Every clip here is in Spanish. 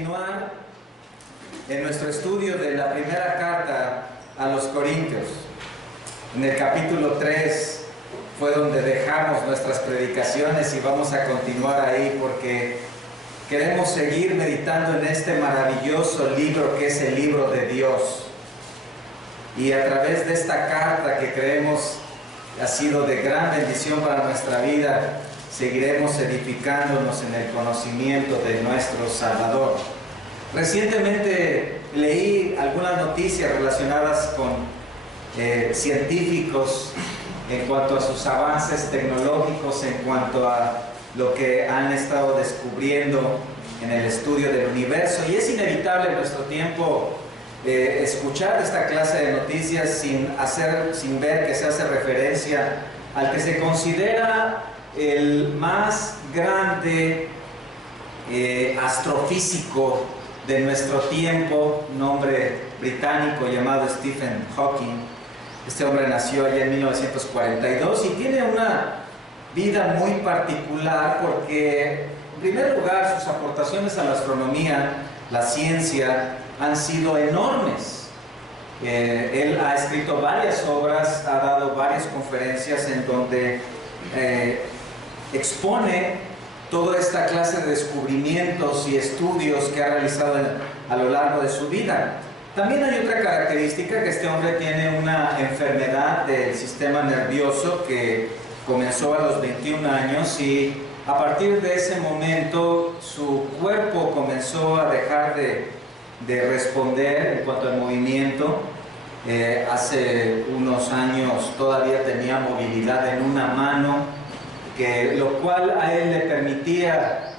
continuar en nuestro estudio de la primera carta a los Corintios. En el capítulo 3 fue donde dejamos nuestras predicaciones y vamos a continuar ahí porque queremos seguir meditando en este maravilloso libro que es el libro de Dios. Y a través de esta carta que creemos ha sido de gran bendición para nuestra vida, seguiremos edificándonos en el conocimiento de nuestro Salvador. Recientemente leí algunas noticias relacionadas con científicos en cuanto a sus avances tecnológicos, en cuanto a lo que han estado descubriendo en el estudio del universo. Y es inevitable en nuestro tiempo escuchar esta clase de noticias sin ver que se hace referencia al que se considera el más grande astrofísico de nuestro tiempo, un hombre británico llamado Stephen Hawking. Este hombre nació allá en 1942 y tiene una vida muy particular porque, en primer lugar, sus aportaciones a la astronomía, la ciencia, han sido enormes. Él ha escrito varias obras, ha dado varias conferencias en donde expone toda esta clase de descubrimientos y estudios que ha realizado a lo largo de su vida. También hay otra característica, que este hombre tiene una enfermedad del sistema nervioso que comenzó a los 21 años y a partir de ese momento su cuerpo comenzó a dejar de responder en cuanto al movimiento. Hace unos años todavía tenía movilidad en una mano, lo cual a él le permitía,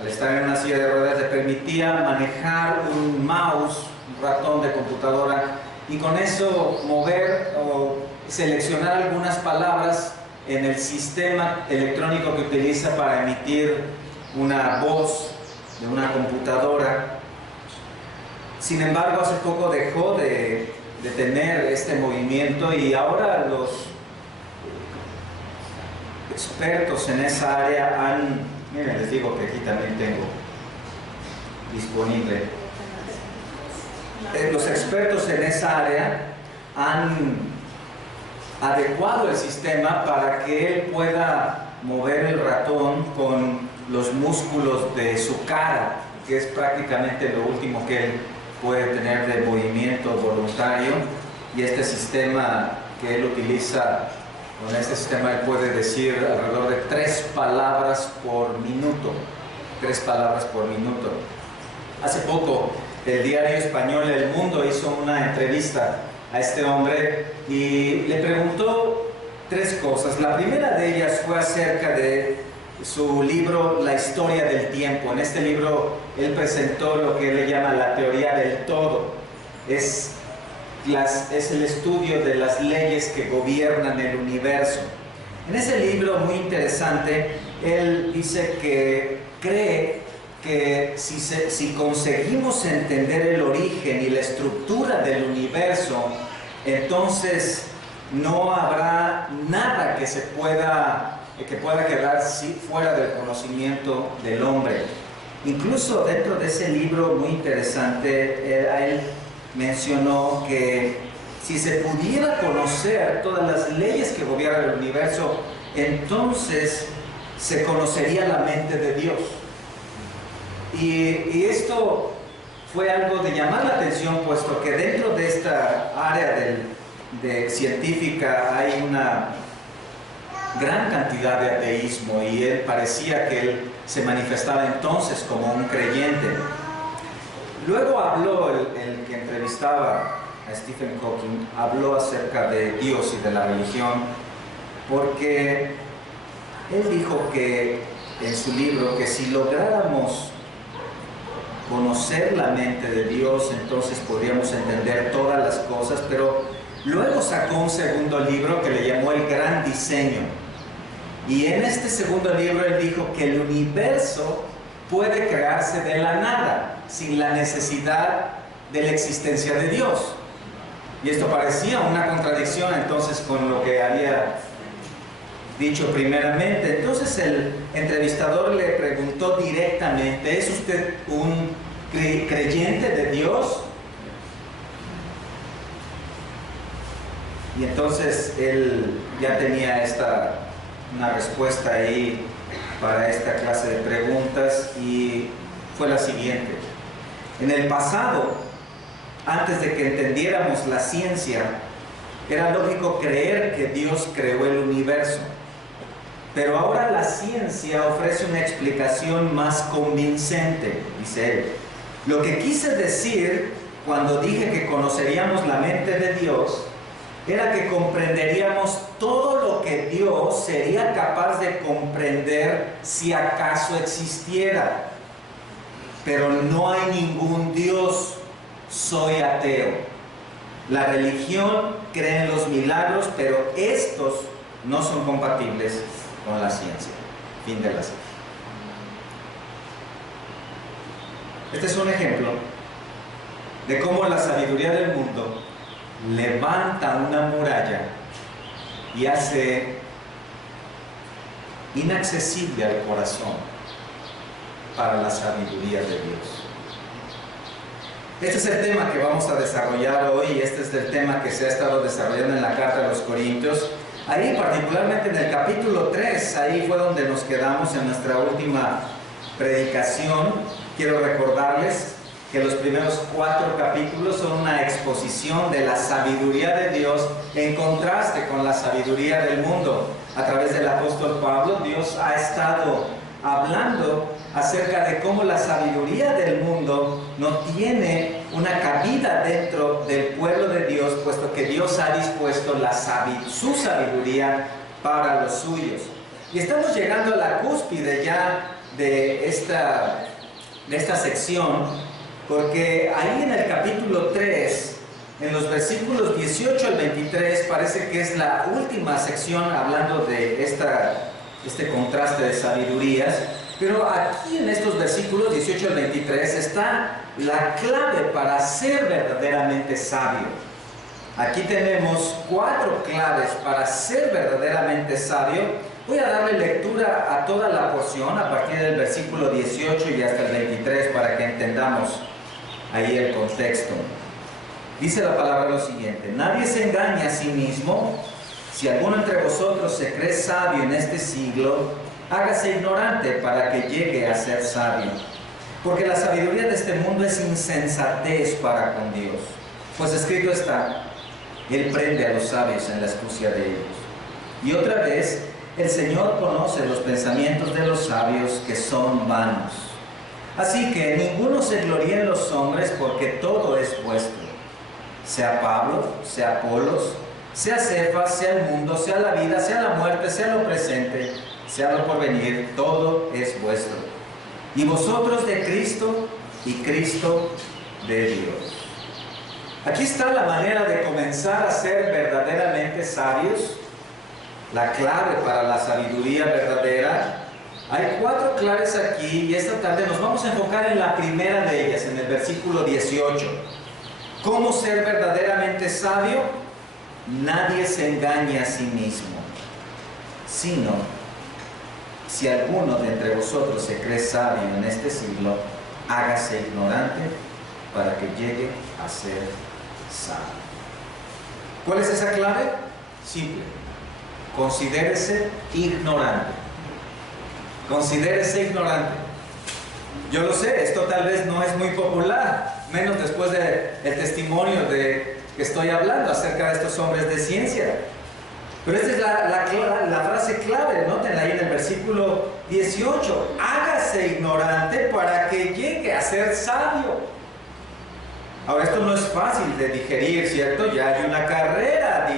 al estar en una silla de ruedas, le permitía manejar un mouse, un ratón de computadora, y con eso mover o seleccionar algunas palabras en el sistema electrónico que utiliza para emitir una voz de una computadora. Sin embargo, hace poco dejó de tener este movimiento y ahora los expertos en esa área miren, les digo que aquí también tengo disponible. Los expertos en esa área han adecuado el sistema para que él pueda mover el ratón con los músculos de su cara, que es prácticamente lo último que él puede tener de movimiento voluntario. Y este sistema que él utiliza, con este sistema él puede decir alrededor de 3 palabras por minuto. 3 palabras por minuto. Hace poco el diario español El Mundo hizo una entrevista a este hombre y le preguntó 3 cosas. La primera de ellas fue acerca de su libro La historia del tiempo. En este libro él presentó lo que él le llama la teoría del todo. Es el estudio de las leyes que gobiernan el universo. En ese libro, muy interesante, él dice que cree que si conseguimos entender el origen y la estructura del universo, entonces no habrá nada que pueda quedar fuera del conocimiento del hombre. Incluso dentro de ese libro muy interesante, a él mencionó que si se pudiera conocer todas las leyes que gobiernan el universo, entonces se conocería la mente de Dios. Y esto fue algo de llamar la atención, puesto que dentro de esta área de científica hay una gran cantidad de ateísmo y él parecía que él se manifestaba entonces como un creyente. Luego habló el que entrevistaba a Stephen Hawking, habló acerca de Dios y de la religión, porque él dijo que en su libro que si lográramos conocer la mente de Dios, entonces podríamos entender todas las cosas, pero luego sacó un segundo libro que le llamó El Gran Diseño. Y en este segundo libro él dijo que el universo puede crearse de la nada, sin la necesidad de la existencia de Dios. Y esto parecía una contradicción entonces con lo que había dicho primeramente. Entonces el entrevistador le preguntó directamente: ¿es usted un creyente de Dios? Y entonces él ya tenía una respuesta ahí para esta clase de preguntas, y fue la siguiente. En el pasado, antes de que entendiéramos la ciencia, era lógico creer que Dios creó el universo. Pero ahora la ciencia ofrece una explicación más convincente, dice él. Lo que quise decir cuando dije que conoceríamos la mente de Dios era que comprenderíamos todo lo que Dios sería capaz de comprender si acaso existiera. Pero no hay ningún Dios, soy ateo. La religión cree en los milagros, pero estos no son compatibles con la ciencia. Fin de la cita. Este es un ejemplo de cómo la sabiduría del mundo levanta una muralla y hace inaccesible al corazón para la sabiduría de Dios. Este es el tema que vamos a desarrollar hoy, y este es el tema que se ha estado desarrollando en la carta a los Corintios. Ahí, particularmente en el capítulo 3, ahí fue donde nos quedamos en nuestra última predicación. Quiero recordarles que los primeros 4 capítulos son una exposición de la sabiduría de Dios en contraste con la sabiduría del mundo. A través del apóstol Pablo, Dios ha estado hablando acerca de cómo la sabiduría del mundo no tiene una cabida dentro del pueblo de Dios, puesto que Dios ha dispuesto su sabiduría para los suyos. Y estamos llegando a la cúspide ya de esta sección, porque ahí en el capítulo 3, en los versículos 18 al 23, parece que es la última sección hablando de este contraste de sabidurías. Pero aquí en estos versículos 18 al 23 está la clave para ser verdaderamente sabio. Aquí tenemos 4 claves para ser verdaderamente sabio. Voy a darle lectura a toda la porción a partir del versículo 18 y hasta el 23 para que entendamos ahí el contexto. Dice la palabra lo siguiente: nadie se engaña a sí mismo. Si alguno entre vosotros se cree sabio en este siglo, hágase ignorante para que llegue a ser sabio. Porque la sabiduría de este mundo es insensatez para con Dios. Pues escrito está: Él prende a los sabios en la astucia de ellos. Y otra vez, el Señor conoce los pensamientos de los sabios, que son vanos. Así que ninguno se gloríe en los hombres, porque todo es vuestro. Sea Pablo, sea Apolos, sea Cefas, sea el mundo, sea la vida, sea la muerte, sea lo presente, sea lo porvenir, todo es vuestro. Y vosotros de Cristo, y Cristo de Dios. Aquí está la manera de comenzar a ser verdaderamente sabios, la clave para la sabiduría verdadera. Hay 4 claves aquí, y esta tarde nos vamos a enfocar en la primera de ellas, en el versículo 18. ¿Cómo ser verdaderamente sabio? Nadie se engaña a sí mismo, sino si alguno de entre vosotros se cree sabio en este siglo, hágase ignorante para que llegue a ser sabio. ¿Cuál es esa clave? Simple: considérese ignorante. Considérese ignorante. Yo lo sé, esto tal vez no es muy popular, menos después del testimonio que estoy hablando acerca de estos hombres de ciencia. Pero esta es la frase clave, nótenla ahí en el versículo 18: hágase ignorante para que llegue a ser sabio. Ahora, esto no es fácil de digerir, ¿cierto? Ya hay una carrera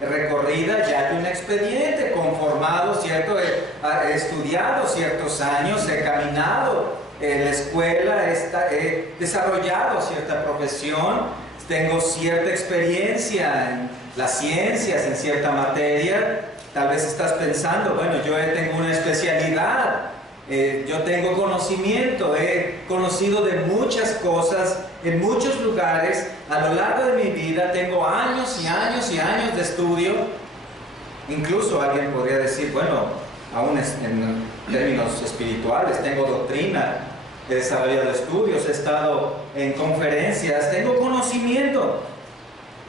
recorrida, ya hay un expediente conformado, ¿cierto? He estudiado ciertos años, he caminado en la escuela, he desarrollado cierta profesión, tengo cierta experiencia en las ciencias, en cierta materia. Tal vez estás pensando, bueno, yo tengo una especialidad, yo tengo conocimiento, he conocido de muchas cosas en muchos lugares a lo largo de mi vida, tengo años y años y años de estudio. Incluso alguien podría decir, bueno, aún en términos espirituales, tengo doctrina he desarrollado estudios, he estado en conferencias, tengo conocimiento.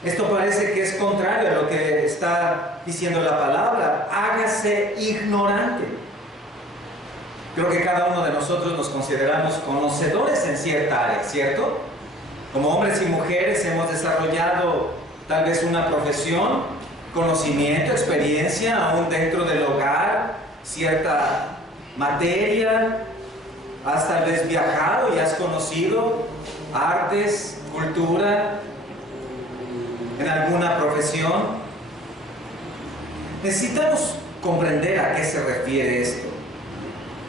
Esto parece que es contrario a lo que está diciendo la palabra. Hágase ignorante. Creo que cada uno de nosotros nos consideramos conocedores en cierta área, ¿cierto? Como hombres y mujeres hemos desarrollado tal vez una profesión, conocimiento, experiencia, aún dentro del hogar, cierta materia. Has tal vez viajado y has conocido artes, cultura, en alguna profesión. Necesitamos comprender a qué se refiere esto.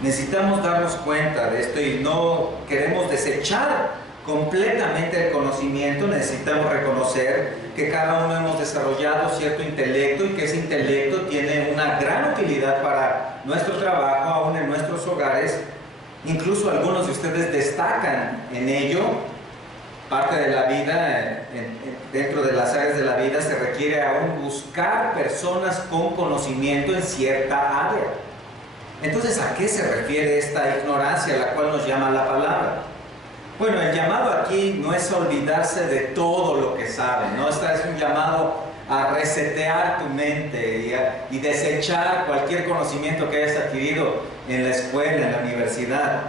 Necesitamos darnos cuenta de esto y no queremos desechar completamente el conocimiento. Necesitamos reconocer que cada uno hemos desarrollado cierto intelecto y que ese intelecto tiene una gran utilidad para nuestro trabajo, aún en nuestros hogares. Incluso algunos de ustedes destacan en ello. Parte de la vida, dentro de las áreas de la vida, se requiere aún buscar personas con conocimiento en cierta área. Entonces, ¿a qué se refiere esta ignorancia a la cual nos llama la palabra? Bueno, el llamado aquí no es olvidarse de todo lo que sabe, ¿no? Este es un llamado a resetear tu mente y desechar cualquier conocimiento que hayas adquirido en la escuela, en la universidad.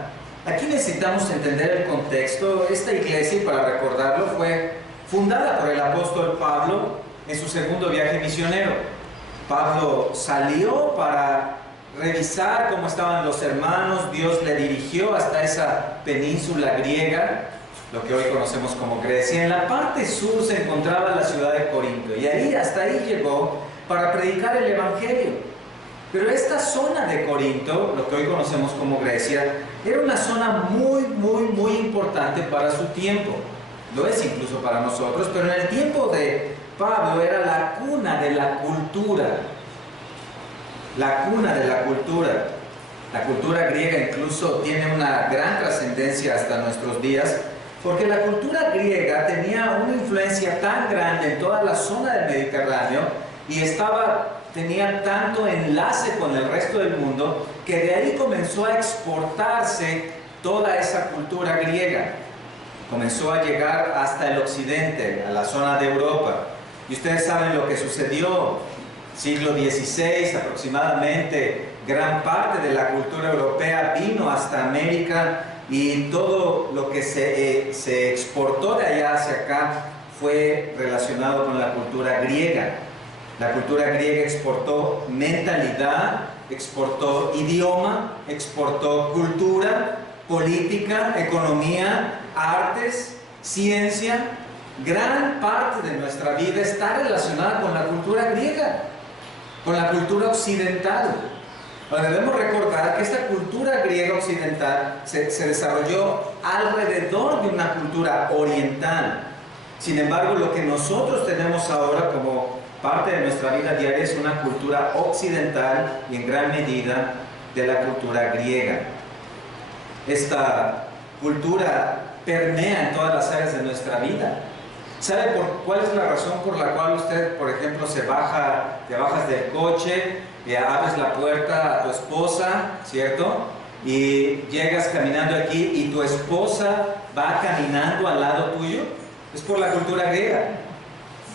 Aquí necesitamos entender el contexto. Esta iglesia, para recordarlo, fue fundada por el apóstol Pablo en su segundo viaje misionero. Pablo salió para revisar cómo estaban los hermanos. Dios le dirigió hasta esa península griega, lo que hoy conocemos como Grecia. En la parte sur se encontraba la ciudad de Corinto y hasta ahí llegó para predicar el evangelio. Pero esta zona de Corinto, lo que hoy conocemos como Grecia, era una zona muy importante para su tiempo. Lo es incluso para nosotros, pero en el tiempo de Pablo era la cuna de la cultura. La cuna de la cultura. La cultura griega incluso tiene una gran trascendencia hasta nuestros días, porque la cultura griega tenía una influencia tan grande en toda la zona del Mediterráneo y tenía tanto enlace con el resto del mundo, que de ahí comenzó a exportarse toda esa cultura griega. Comenzó a llegar hasta el occidente, a la zona de Europa. Y ustedes saben lo que sucedió. Siglo XVI aproximadamente, gran parte de la cultura europea vino hasta América y todo lo que se exportó de allá hacia acá fue relacionado con la cultura griega. La cultura griega exportó mentalidad, exportó idioma, exportó cultura, política, economía, artes, ciencia. Gran parte de nuestra vida está relacionada con la cultura griega, con la cultura occidental. Ahora debemos recordar que esta cultura griega occidental se desarrolló alrededor de una cultura oriental. Sin embargo, lo que nosotros tenemos ahora como parte de nuestra vida diaria es una cultura occidental y en gran medida de la cultura griega. Esta cultura permea en todas las áreas de nuestra vida. ¿Sabe cuál es la razón por la cual usted, por ejemplo, te bajas del coche, le abres la puerta a tu esposa, ¿cierto? Y llegas caminando aquí y tu esposa va caminando al lado tuyo? Es por la cultura griega.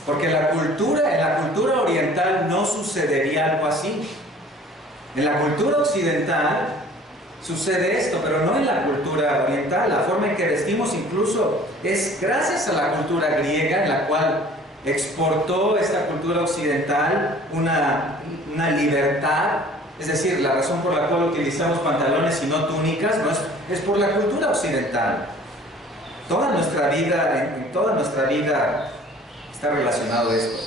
Porque en la cultura oriental no sucedería algo así. En la cultura occidental sucede esto, pero no en la cultura oriental. La forma en que vestimos incluso es gracias a la cultura griega, en la cual exportó esta cultura occidental una libertad. Es decir, la razón por la cual utilizamos pantalones y no túnicas es por la cultura occidental. Toda nuestra vida, en toda nuestra vida está relacionado esto.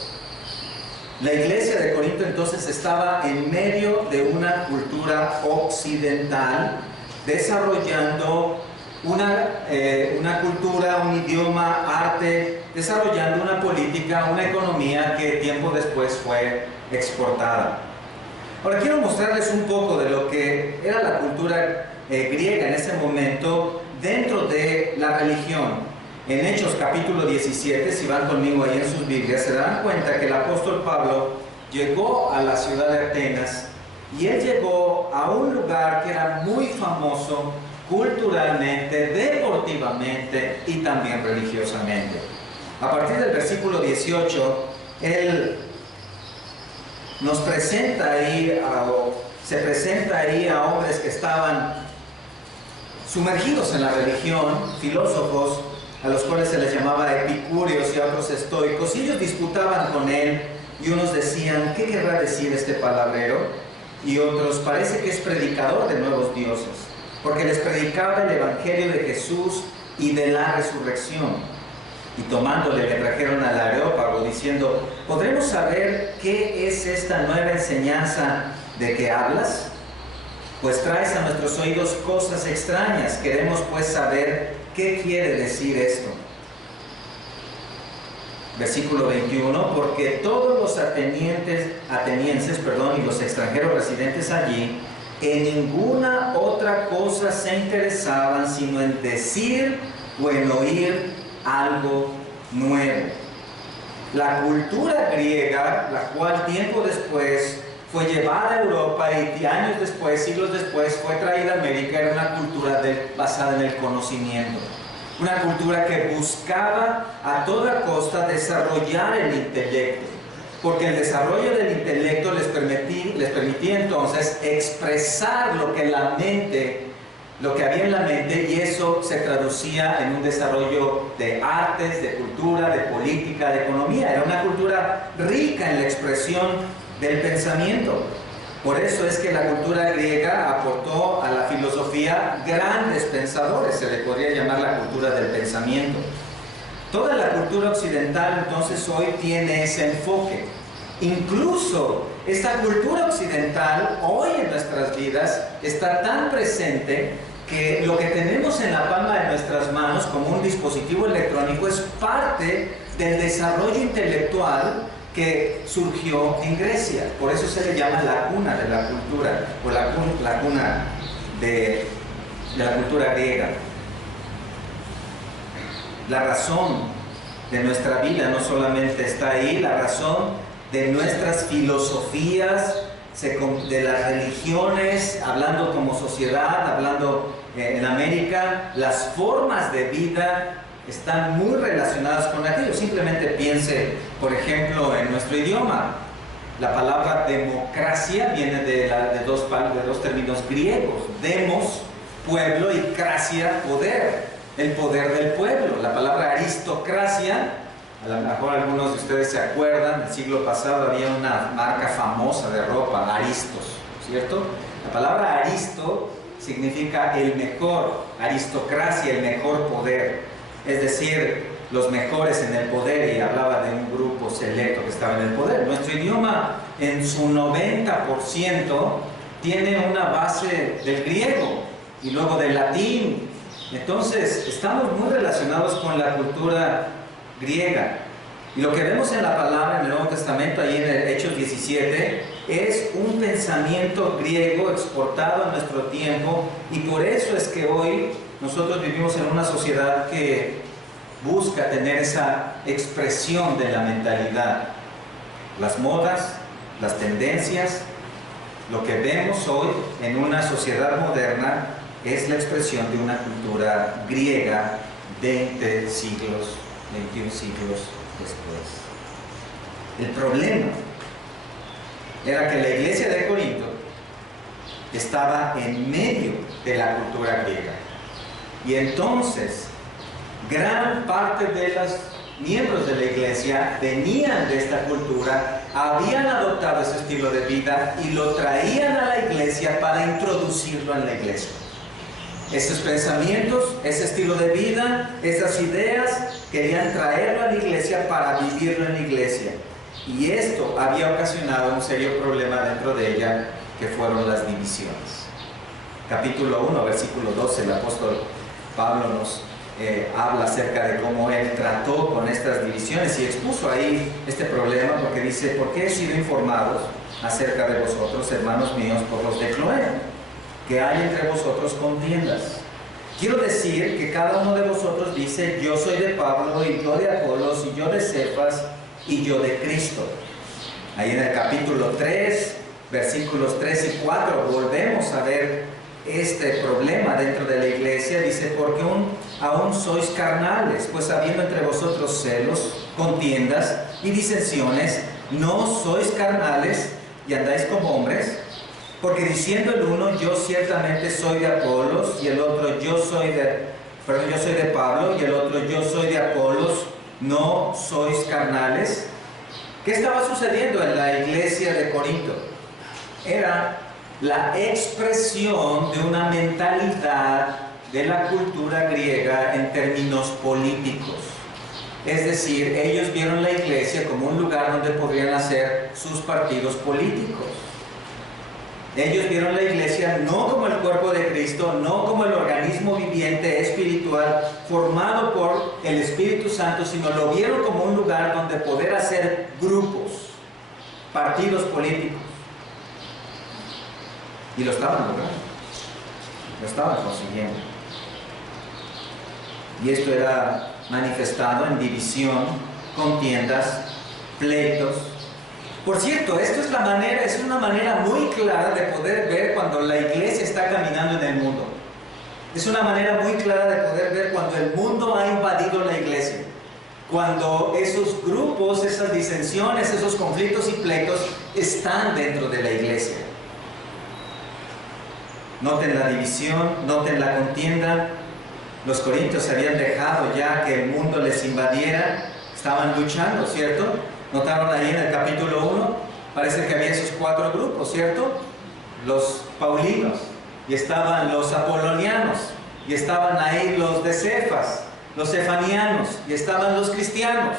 La iglesia de Corinto entonces estaba en medio de una cultura occidental, desarrollando una cultura, un idioma, arte, desarrollando una política, una economía que tiempo después fue exportada. Ahora quiero mostrarles un poco de lo que era la cultura griega en ese momento dentro de la religión. En Hechos capítulo 17, si van conmigo ahí en sus Biblias, se dan cuenta que el apóstol Pablo llegó a la ciudad de Atenas y él llegó a un lugar que era muy famoso culturalmente, deportivamente y también religiosamente. A partir del versículo 18, él nos presenta ahí, se presenta ahí a hombres que estaban sumergidos en la religión, filósofos, a los cuales se les llamaba epicúreos y a otros estoicos, y ellos disputaban con él, y unos decían, ¿qué querrá decir este palabrero? Y otros, parece que es predicador de nuevos dioses, porque les predicaba el evangelio de Jesús y de la resurrección. Y tomándole le trajeron al Areópago, diciendo, ¿podremos saber qué es esta nueva enseñanza de que hablas? Pues traes a nuestros oídos cosas extrañas, queremos pues saber qué quiere decir esto. Versículo 21, porque todos los atenienses, y los extranjeros residentes allí, en ninguna otra cosa se interesaban, sino en decir o en oír algo nuevo. La cultura griega, la cual tiempo después fue llevada a Europa y años después, siglos después, fue traída a América, era una cultura basada en el conocimiento. Una cultura que buscaba a toda costa desarrollar el intelecto, porque el desarrollo del intelecto les permitía entonces expresar lo que había en la mente, y eso se traducía en un desarrollo de artes, de cultura, de política, de economía. Era una cultura rica en la expresión del pensamiento. Por eso es que la cultura griega aportó a la filosofía grandes pensadores, se le podría llamar la cultura del pensamiento. Toda la cultura occidental entonces hoy tiene ese enfoque. Incluso esta cultura occidental hoy en nuestras vidas está tan presente que lo que tenemos en la palma de nuestras manos como un dispositivo electrónico es parte del desarrollo intelectual que surgió en Grecia. Por eso se le llama la cuna de la cultura, o la cuna de la cultura griega. La razón de nuestra vida no solamente está ahí, la razón de nuestras filosofías, de las religiones, hablando como sociedad, hablando en América, las formas de vida están muy relacionadas con aquello. Simplemente piense, por ejemplo, en nuestro idioma. La palabra democracia viene de dos términos griegos: demos, pueblo, y cracia, poder, el poder del pueblo. La palabra aristocracia, a lo mejor algunos de ustedes se acuerdan, el siglo pasado había una marca famosa de ropa, Aristos, ¿cierto? La palabra aristo significa el mejor, aristocracia, el mejor poder. Es decir, los mejores en el poder, y hablaba de un grupo selecto que estaba en el poder. Nuestro idioma en su 90% tiene una base del griego y luego del latín. Entonces, estamos muy relacionados con la cultura griega. Y lo que vemos en la palabra en el Nuevo Testamento, ahí en el Hechos 17, es un pensamiento griego exportado a nuestro tiempo, y por eso es que hoy nosotros vivimos en una sociedad que busca tener esa expresión de la mentalidad. Las modas, las tendencias, lo que vemos hoy en una sociedad moderna es la expresión de una cultura griega 21 siglos después. El problema era que la iglesia de Corinto estaba en medio de la cultura griega. Y entonces, gran parte de los miembros de la iglesia venían de esta cultura, habían adoptado ese estilo de vida y lo traían a la iglesia para introducirlo en la iglesia. Esos pensamientos, ese estilo de vida, esas ideas, querían traerlo a la iglesia para vivirlo en la iglesia. Y esto había ocasionado un serio problema dentro de ella, que fueron las divisiones. Capítulo 1, versículo 12, el apóstol Pablo nos habla acerca de cómo él trató con estas divisiones y expuso ahí este problema, porque dice: porque he sido informados acerca de vosotros, hermanos míos, por los de Cloé, que hay entre vosotros contiendas. Quiero decir que cada uno de vosotros dice: yo soy de Pablo, y yo de Apolos, y yo de Cefas, y yo de Cristo. Ahí en el capítulo 3, versículos 3 y 4, volvemos a ver este problema dentro de la iglesia, dice, porque aún sois carnales, pues habiendo entre vosotros celos, contiendas y disensiones, no sois carnales y andáis como hombres, porque diciendo el uno, yo ciertamente soy de Apolos, y el otro, yo soy de Pablo, y el otro, yo soy de Apolos, no sois carnales. ¿Qué estaba sucediendo en la iglesia de Corinto? Era la expresión de una mentalidad de la cultura griega en términos políticos. Es decir, ellos vieron la iglesia como un lugar donde podrían hacer sus partidos políticos. Ellos vieron la iglesia no como el cuerpo de Cristo, no como el organismo viviente espiritual formado por el Espíritu Santo, sino lo vieron como un lugar donde poder hacer grupos, partidos políticos. Y lo estaban logrando, lo estaban consiguiendo. Y esto era manifestado en división, contiendas, pleitos. Por cierto, esto es una manera muy clara de poder ver cuando la iglesia está caminando en el mundo. Es una manera muy clara de poder ver cuando el mundo ha invadido la iglesia. Cuando esos grupos, esas disensiones, esos conflictos y pleitos están dentro de la iglesia. Noten la división, noten la contienda. Los corintios se habían dejado ya que el mundo les invadiera. Estaban luchando, ¿cierto? Notaron ahí en el capítulo 1, parece que había esos 4 grupos, ¿cierto? Los paulinos, y estaban los apolonianos, y estaban ahí los de Cefas, los cefanianos, y estaban los cristianos.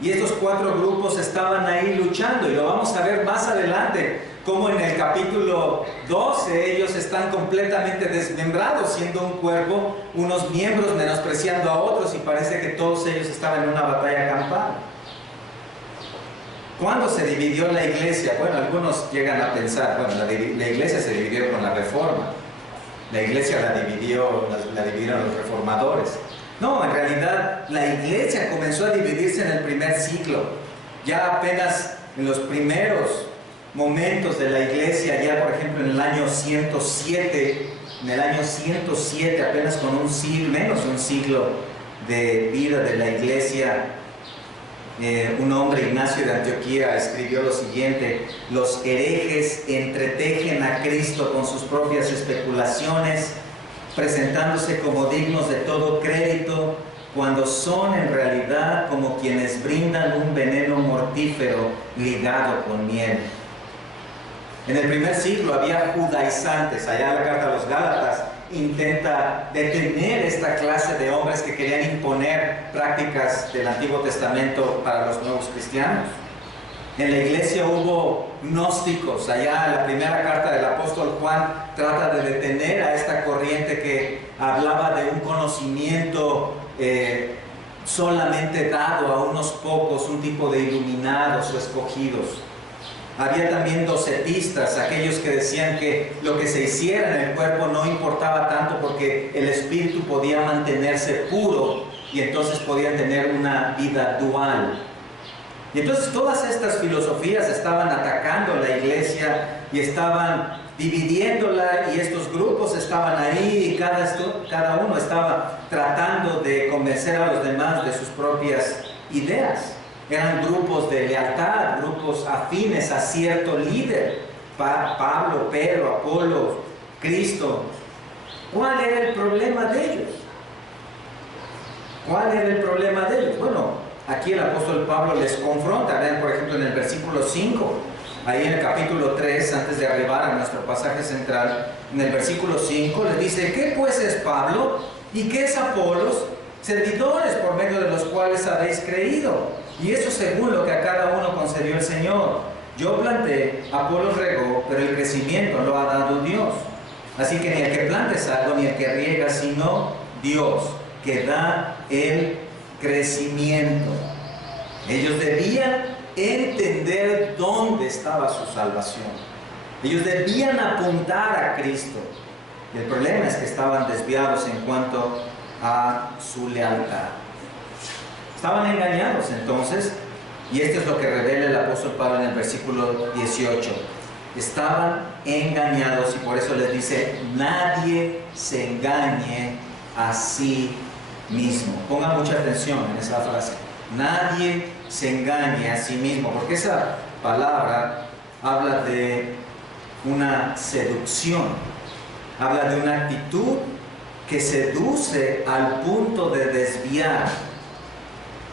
Y estos 4 grupos estaban ahí luchando, y lo vamos a ver más adelante, como en el capítulo 12 ellos están completamente desmembrados, siendo un cuerpo, unos miembros menospreciando a otros, y parece que todos ellos estaban en una batalla campal. ¿Cuándo se dividió la iglesia? Bueno, algunos llegan a pensar, bueno, la iglesia se dividió con la Reforma. La iglesia la dividieron los reformadores. No, en realidad la iglesia comenzó a dividirse en el primer siglo. Ya apenas en los primeros momentos de la iglesia, ya por ejemplo en el año 107, apenas con menos de un siglo de vida de la iglesia, un hombre, Ignacio de Antioquía, escribió lo siguiente: los herejes entretejen a Cristo con sus propias especulaciones, presentándose como dignos de todo crédito, cuando son en realidad como quienes brindan un veneno mortífero ligado con miel. En el primer siglo había judaizantes. Allá la carta a los Gálatas intenta detener esta clase de hombres que querían imponer prácticas del Antiguo Testamento para los nuevos cristianos. En la iglesia hubo gnósticos. Allá la primera carta del apóstol Juan trata de detener a esta corriente que hablaba de un conocimiento solamente dado a unos pocos, un tipo de iluminados o escogidos. Había también docetistas, aquellos que decían que lo que se hiciera en el cuerpo no importaba tanto porque el espíritu podía mantenerse puro y entonces podían tener una vida dual. Y entonces todas estas filosofías estaban atacando la iglesia y estaban dividiéndola, y estos grupos estaban ahí y cada uno estaba tratando de convencer a los demás de sus propias ideas. Eran grupos de lealtad, grupos afines a cierto líder: Pablo, Pedro, Apolo, Cristo. ¿Cuál era el problema de ellos? ¿Cuál era el problema de ellos? Bueno, aquí el apóstol Pablo les confronta. Vean, por ejemplo, en el versículo 5, ahí en el capítulo 3, antes de arribar a nuestro pasaje central, en el versículo 5 les dice: ¿qué pues es Pablo y qué es Apolos? Servidores por medio de los cuales habéis creído, y eso según lo que a cada uno concedió el Señor. Yo planté, Apolos regó, pero el crecimiento lo ha dado Dios. Así que ni el que planta es algo, ni el que riega, sino Dios, que da el crecimiento. Ellos debían entender dónde estaba su salvación. Ellos debían apuntar a Cristo. Y el problema es que estaban desviados en cuanto a su lealtad. Estaban engañados entonces, y esto es lo que revela el apóstol Pablo en el versículo 18. Estaban engañados y por eso les dice, nadie se engañe a sí mismo. Pongan mucha atención en esa frase. Nadie se engañe a sí mismo, porque esa palabra habla de una seducción, habla de una actitud que seduce al punto de desviar.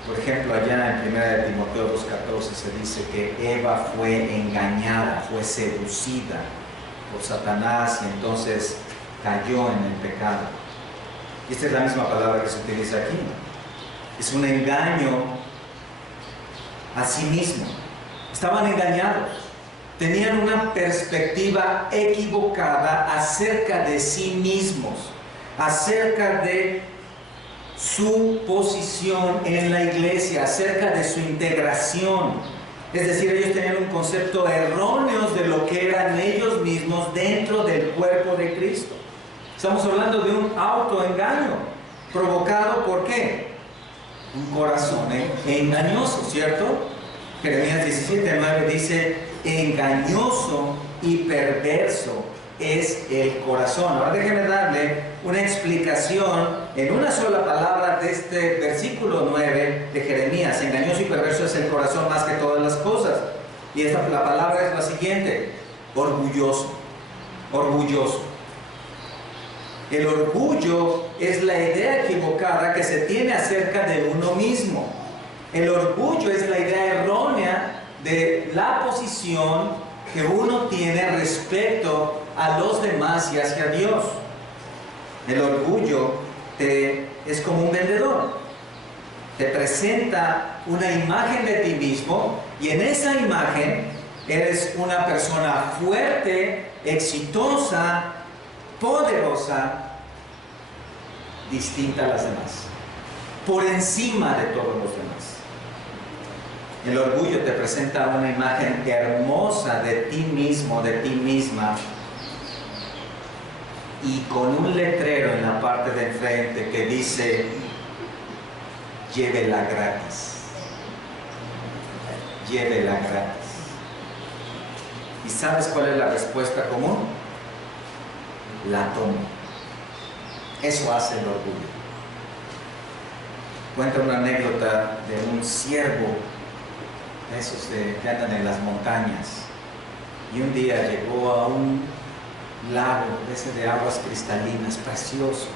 Por ejemplo, allá en 1 Timoteo 2:14 se dice que Eva fue engañada, fue seducida por Satanás y entonces cayó en el pecado. Y esta es la misma palabra que se utiliza aquí. Es un engaño a sí mismo. Estaban engañados. Tenían una perspectiva equivocada acerca de sí mismos, acerca de su posición en la iglesia, acerca de su integración. Es decir, ellos tenían un concepto erróneo de lo que eran ellos mismos dentro del cuerpo de Cristo. Estamos hablando de un autoengaño, provocado ¿por qué? Un corazón engañoso, ¿cierto? Jeremías 17:9 dice, engañoso y perverso es el corazón. Ahora déjenme darle una explicación en una sola palabra de este versículo 9 de Jeremías. Engañoso y perverso es el corazón más que todas las cosas. Y la palabra es la siguiente: orgulloso. Orgulloso. El orgullo es la idea equivocada que se tiene acerca de uno mismo. El orgullo es la idea errónea de la posición que uno tiene respecto a los demás y hacia Dios. El orgullo es como un vendedor. Te presenta una imagen de ti mismo y en esa imagen eres una persona fuerte, exitosa, poderosa, distinta a las demás, por encima de todos los demás. El orgullo te presenta una imagen hermosa de ti mismo, de ti misma, y con un letrero en la parte de enfrente que dice, llévela gratis. Llévela gratis. ¿Y sabes cuál es la respuesta común? La tomo. Eso hace el orgullo. Cuenta una anécdota de un ciervo, esos que andan en las montañas, y un día llegó a un lago ese de aguas cristalinas, precioso,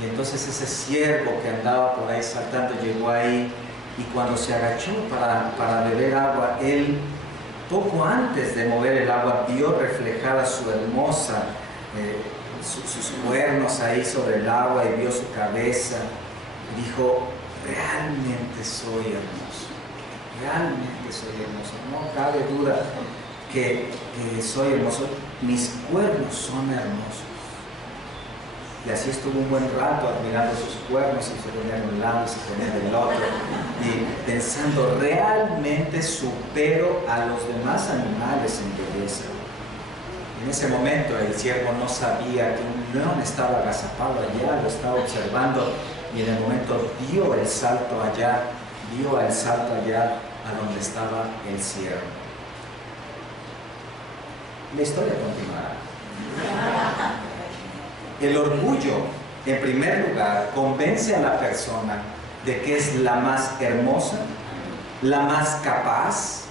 y entonces ese ciervo que andaba por ahí saltando llegó ahí, y cuando se agachó para beber agua, él poco antes de mover el agua vio reflejada su hermosa sus cuernos ahí sobre el agua y vio su cabeza y dijo, realmente soy hermoso, realmente soy hermoso, no cabe duda que soy hermoso, mis cuernos son hermosos. Y así estuvo un buen rato admirando sus cuernos y se ponía de un lado y se ponía del otro y pensando, realmente supero a los demás animales en belleza. En ese momento el ciervo no sabía que un león estaba agazapado allá, lo estaba observando y en el momento dio el salto allá a donde estaba el ciervo. La historia continuará. El orgullo, en primer lugar, convence a la persona de que es la más hermosa, la más capaz,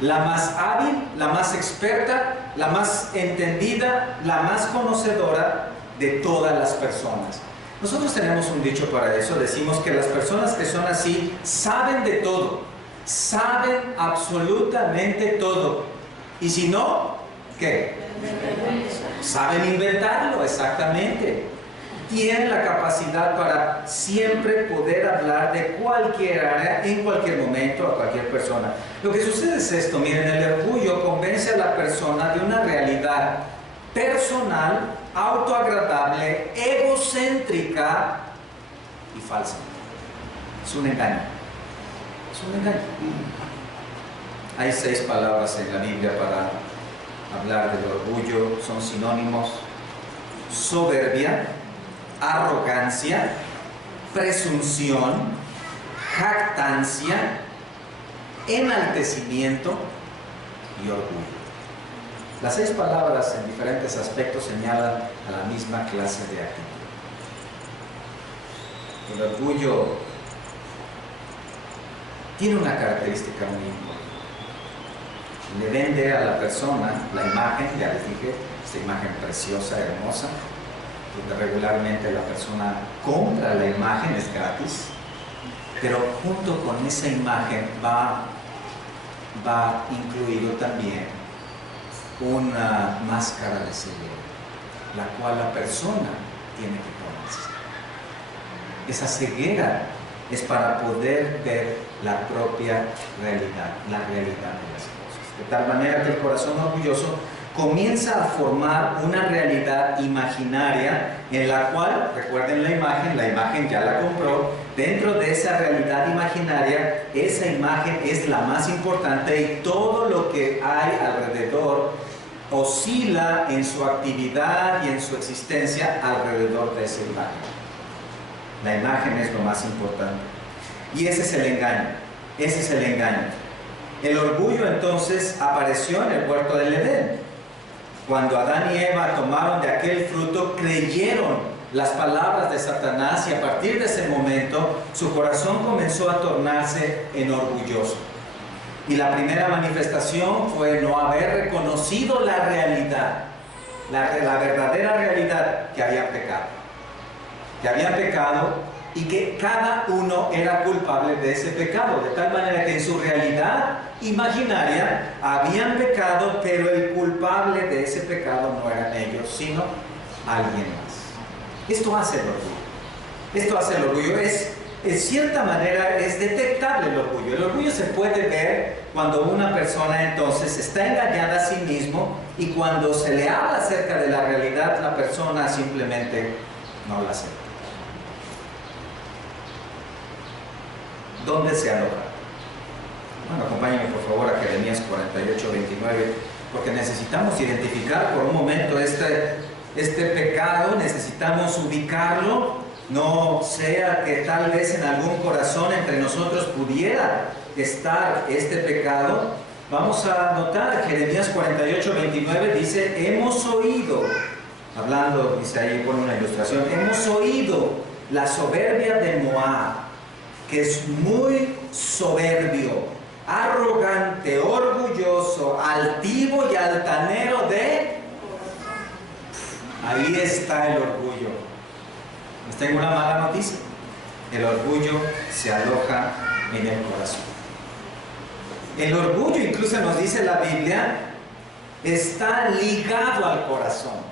la más hábil, la más experta, la más entendida, la más conocedora de todas las personas. Nosotros tenemos un dicho para eso, decimos que las personas que son así saben de todo, saben absolutamente todo. Y si no, ¿qué? Saben inventarlo, exactamente. Tienen la capacidad para siempre poder hablar de cualquier área, en cualquier momento, a cualquier persona. Lo que sucede es esto, miren, el orgullo convence a la persona de una realidad personal, autoagradable, egocéntrica y falsa. Es un engaño. Es un engaño. Hay 6 palabras en la Biblia para hablar del orgullo, son sinónimos: soberbia, arrogancia, presunción, jactancia, enaltecimiento y orgullo. Las 6 palabras en diferentes aspectos señalan a la misma clase de actitud. El orgullo tiene una característica muy importante. Le vende a la persona la imagen, ya les dije, esta imagen preciosa, hermosa, donde regularmente la persona compra la imagen, es gratis, pero junto con esa imagen va incluido también una máscara de ceguera, la cual la persona tiene que ponerse. Esa ceguera es para poder ver la propia realidad, la realidad de las cosas. De tal manera que el corazón orgulloso comienza a formar una realidad imaginaria en la cual, recuerden la imagen ya la compró, dentro de esa realidad imaginaria, esa imagen es la más importante y todo lo que hay alrededor oscila en su actividad y en su existencia alrededor de esa imagen. La imagen es lo más importante. Y ese es el engaño. Ese es el engaño. El orgullo entonces apareció en el huerto del Edén. Cuando Adán y Eva tomaron de aquel fruto, creyeron las palabras de Satanás y a partir de ese momento su corazón comenzó a tornarse en orgulloso. Y la primera manifestación fue no haber reconocido la realidad, la verdadera realidad, que habían pecado. Que habían pecado y que cada uno era culpable de ese pecado, de tal manera que en su realidad imaginaria habían pecado, pero el culpable de ese pecado no eran ellos, sino alguien más. Esto hace el orgullo. Esto hace el orgullo. En cierta manera es detectable el orgullo. El orgullo se puede ver cuando una persona entonces está engañada a sí mismo y cuando se le habla acerca de la realidad, la persona simplemente no la acepta. ¿Dónde se aloja? Bueno, acompáñenme por favor a Jeremías 48, 29, porque necesitamos identificar por un momento este pecado, necesitamos ubicarlo, no sea que tal vez en algún corazón entre nosotros pudiera estar este pecado. Vamos a notar, Jeremías 48, 29 dice, hemos oído, hablando, dice ahí, pone una ilustración, hemos oído la soberbia de Moab, que es muy soberbio, arrogante, orgulloso, altivo y altanero de... Ahí está el orgullo. Les tengo una mala noticia. El orgullo se aloja en el corazón. El orgullo, incluso nos dice la Biblia, está ligado al corazón.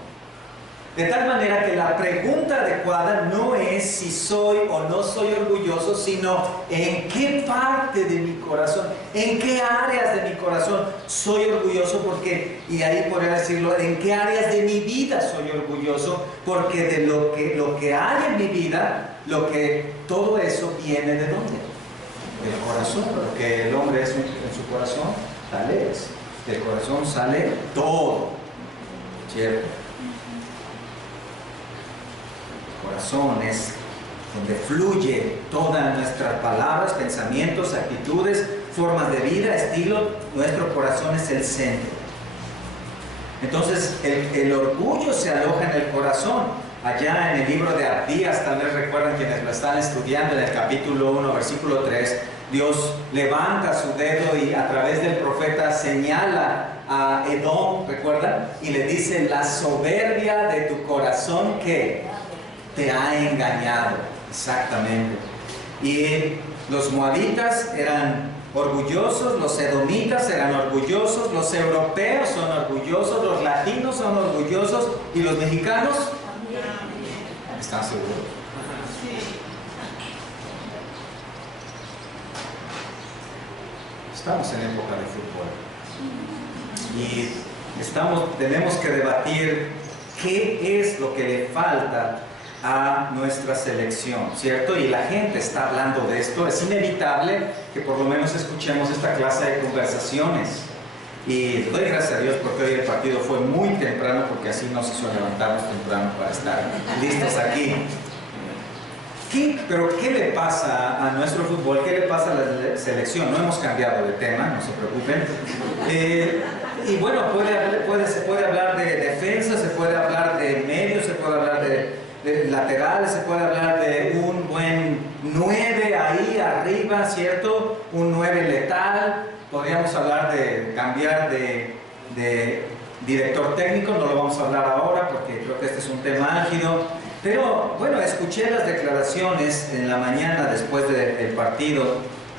De tal manera que la pregunta adecuada no es si soy o no soy orgulloso, sino en qué parte de mi corazón, en qué áreas de mi corazón soy orgulloso, porque, y ahí podría decirlo, en qué áreas de mi vida soy orgulloso, porque de lo que hay en mi vida, todo eso viene ¿de dónde? Del corazón, porque el hombre es en su corazón, tal es. Del corazón sale todo, ¿cierto? Corazón es donde fluye todas nuestras palabras, pensamientos, actitudes, formas de vida, estilo. Nuestro corazón es el centro. Entonces el orgullo se aloja en el corazón. Allá en el libro de Abdías, tal vez recuerdan quienes lo están estudiando, en el capítulo 1, versículo 3, Dios levanta su dedo y a través del profeta señala a Edom, ¿recuerdan? Y le dice, la soberbia de tu corazón que te ha engañado. Exactamente. Y los moabitas eran orgullosos, los edomitas eran orgullosos, los europeos son orgullosos, los latinos son orgullosos y los mexicanos, ¿están seguros? Estamos en época de fútbol y tenemos que debatir qué es lo que le falta a nuestra selección, ¿cierto? Y la gente está hablando de esto. Es inevitable que por lo menos escuchemos esta clase de conversaciones. Y doy gracias a Dios porque hoy el partido fue muy temprano, porque así nos hizo levantarnos temprano para estar listos aquí. Pero ¿qué le pasa a nuestro fútbol? ¿Qué le pasa a la selección? No hemos cambiado de tema, no se preocupen. y bueno, se puede hablar de defensa, se puede hablar de medio, se puede hablar de laterales, se puede hablar de un buen 9 ahí arriba, ¿cierto? Un 9 letal. Podríamos hablar de cambiar de director técnico, no lo vamos a hablar ahora porque creo que este es un tema álgido. Pero bueno, escuché las declaraciones en la mañana después del partido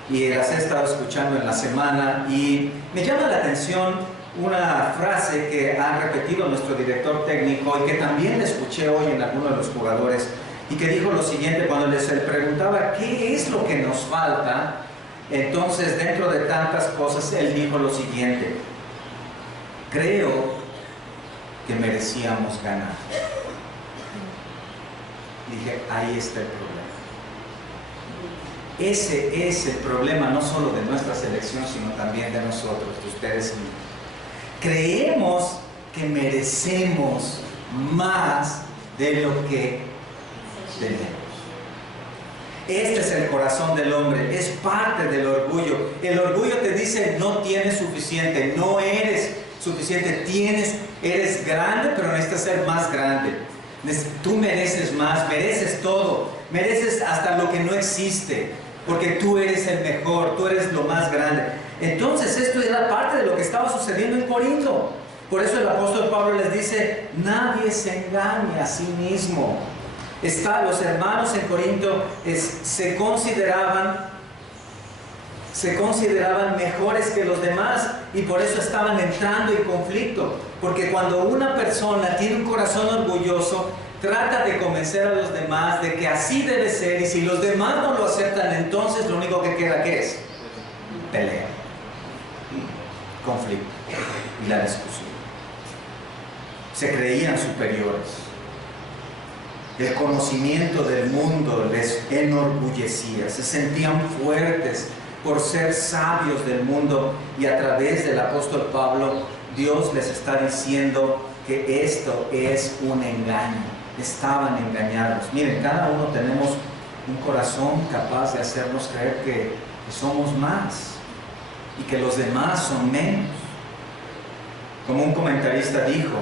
y las he estado escuchando en la semana y me llama la atención una frase que ha repetido nuestro director técnico y que también le escuché hoy en algunos de los jugadores y que dijo lo siguiente cuando se le preguntaba qué es lo que nos falta. Entonces, dentro de tantas cosas, él dijo lo siguiente: creo que merecíamos ganar. Dije, ahí está el problema. Ese es el problema no solo de nuestra selección, sino también de nosotros, de ustedes mismos. Creemos que merecemos más de lo que tenemos. Este es el corazón del hombre, es parte del orgullo. El orgullo te dice, no tienes suficiente, no eres suficiente, eres grande, pero necesitas ser más grande. Tú mereces más, mereces todo, mereces hasta lo que no existe, porque tú eres el mejor, tú eres lo más grande. Entonces esto es la parte de lo que estaba sucediendo en Corinto. Por eso el apóstol Pablo les dice, nadie se engañe a sí mismo. Los hermanos en Corinto se consideraban mejores que los demás y por eso estaban entrando en conflicto. Porque cuando una persona tiene un corazón orgulloso, trata de convencer a los demás de que así debe ser, y si los demás no lo aceptan, entonces lo único que queda, ¿qué es? Pelea, conflicto y la discusión. Se creían superiores. El conocimiento del mundo les enorgullecía, se sentían fuertes por ser sabios del mundo, y a través del apóstol Pablo, Dios les está diciendo que esto es un engaño. Estaban engañados. Miren, cada uno tenemos un corazón capaz de hacernos creer que somos más y que los demás son menos. Como un comentarista dijo,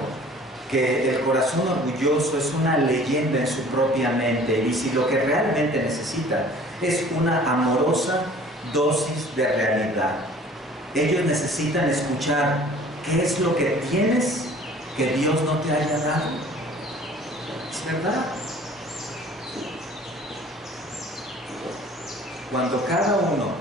que el corazón orgulloso es una leyenda en su propia mente, y si lo que realmente necesita es una amorosa dosis de realidad. Ellos necesitan escuchar qué es lo que tienes que Dios no te haya dado. Es verdad. Cuando cada uno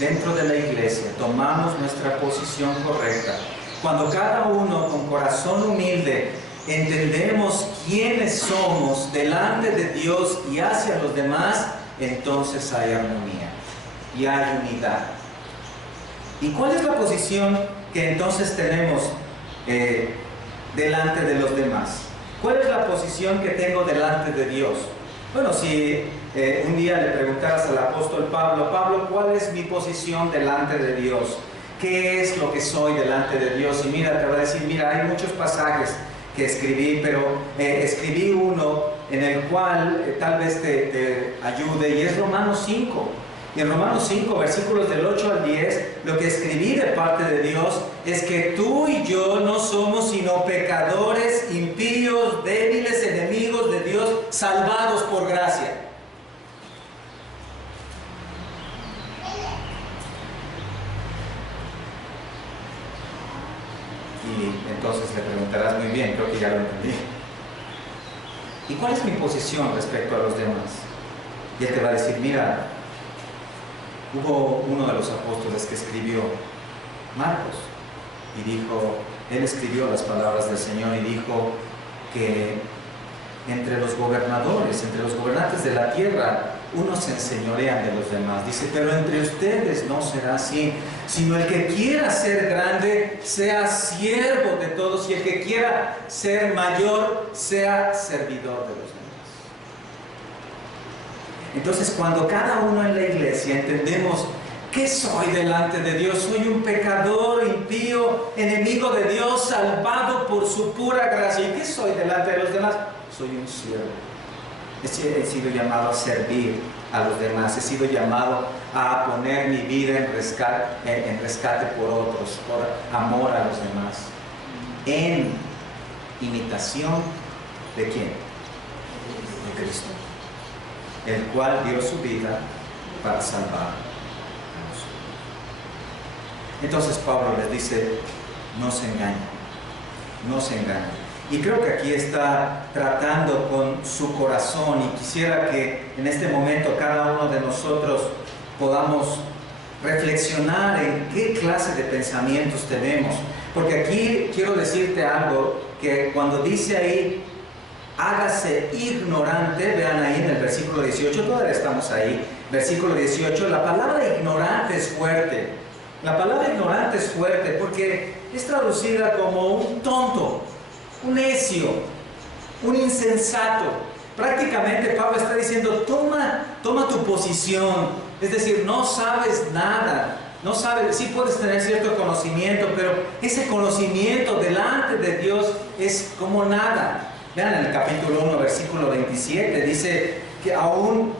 dentro de la iglesia tomamos nuestra posición correcta, cuando cada uno con corazón humilde entendemos quiénes somos delante de Dios y hacia los demás, entonces hay armonía y hay unidad. ¿Y cuál es la posición que entonces tenemos delante de los demás? ¿Cuál es la posición que tengo delante de Dios? Bueno, si un día le preguntaras al apóstol Pablo, ¿cuál es mi posición delante de Dios? ¿Qué es lo que soy delante de Dios? Y mira, te va a decir, mira, hay muchos pasajes que escribí, pero escribí uno en el cual tal vez te ayude, y es Romanos 5. Y en Romanos 5, versículos del 8 al 10, lo que escribí de parte de Dios es que tú y yo no somos sino pecadores, impíos, débiles, enemigos de Dios, salvados por gracia. Y entonces le preguntarás, muy bien, creo que ya lo entendí. ¿Y cuál es mi posición respecto a los demás? Y él te va a decir, mira, hubo uno de los apóstoles que escribió, Marcos, y dijo, él escribió las palabras del Señor y dijo que entre los gobernadores, entre los gobernantes de la tierra, unos se enseñorean de los demás. Dice, pero entre ustedes no será así, sino el que quiera ser grande, sea siervo de todos, y el que quiera ser mayor, sea servidor de los demás. Entonces, cuando cada uno en la iglesia entendemos ¿qué soy delante de Dios? Soy un pecador, impío, enemigo de Dios, salvado por su pura gracia. ¿Y qué soy delante de los demás? Soy un siervo. He sido llamado a servir a los demás. He sido llamado a poner mi vida en rescate por otros, por amor a los demás. En imitación ¿de quién? De Cristo, el cual dio su vida para salvar. Entonces Pablo les dice, no se engañen, no se engañen. Y creo que aquí está tratando con su corazón, y quisiera que en este momento cada uno de nosotros podamos reflexionar en qué clase de pensamientos tenemos. Porque aquí quiero decirte algo, que cuando dice ahí, hágase ignorante, vean ahí en el versículo 18, todavía estamos ahí, versículo 18, la palabra ignorante es fuerte. La palabra ignorante es fuerte porque es traducida como un tonto, un necio, un insensato. Prácticamente Pablo está diciendo, toma tu posición, es decir, no sabes nada, no sabes, sí puedes tener cierto conocimiento, pero ese conocimiento delante de Dios es como nada. Vean en el capítulo 1, versículo 27, dice que aún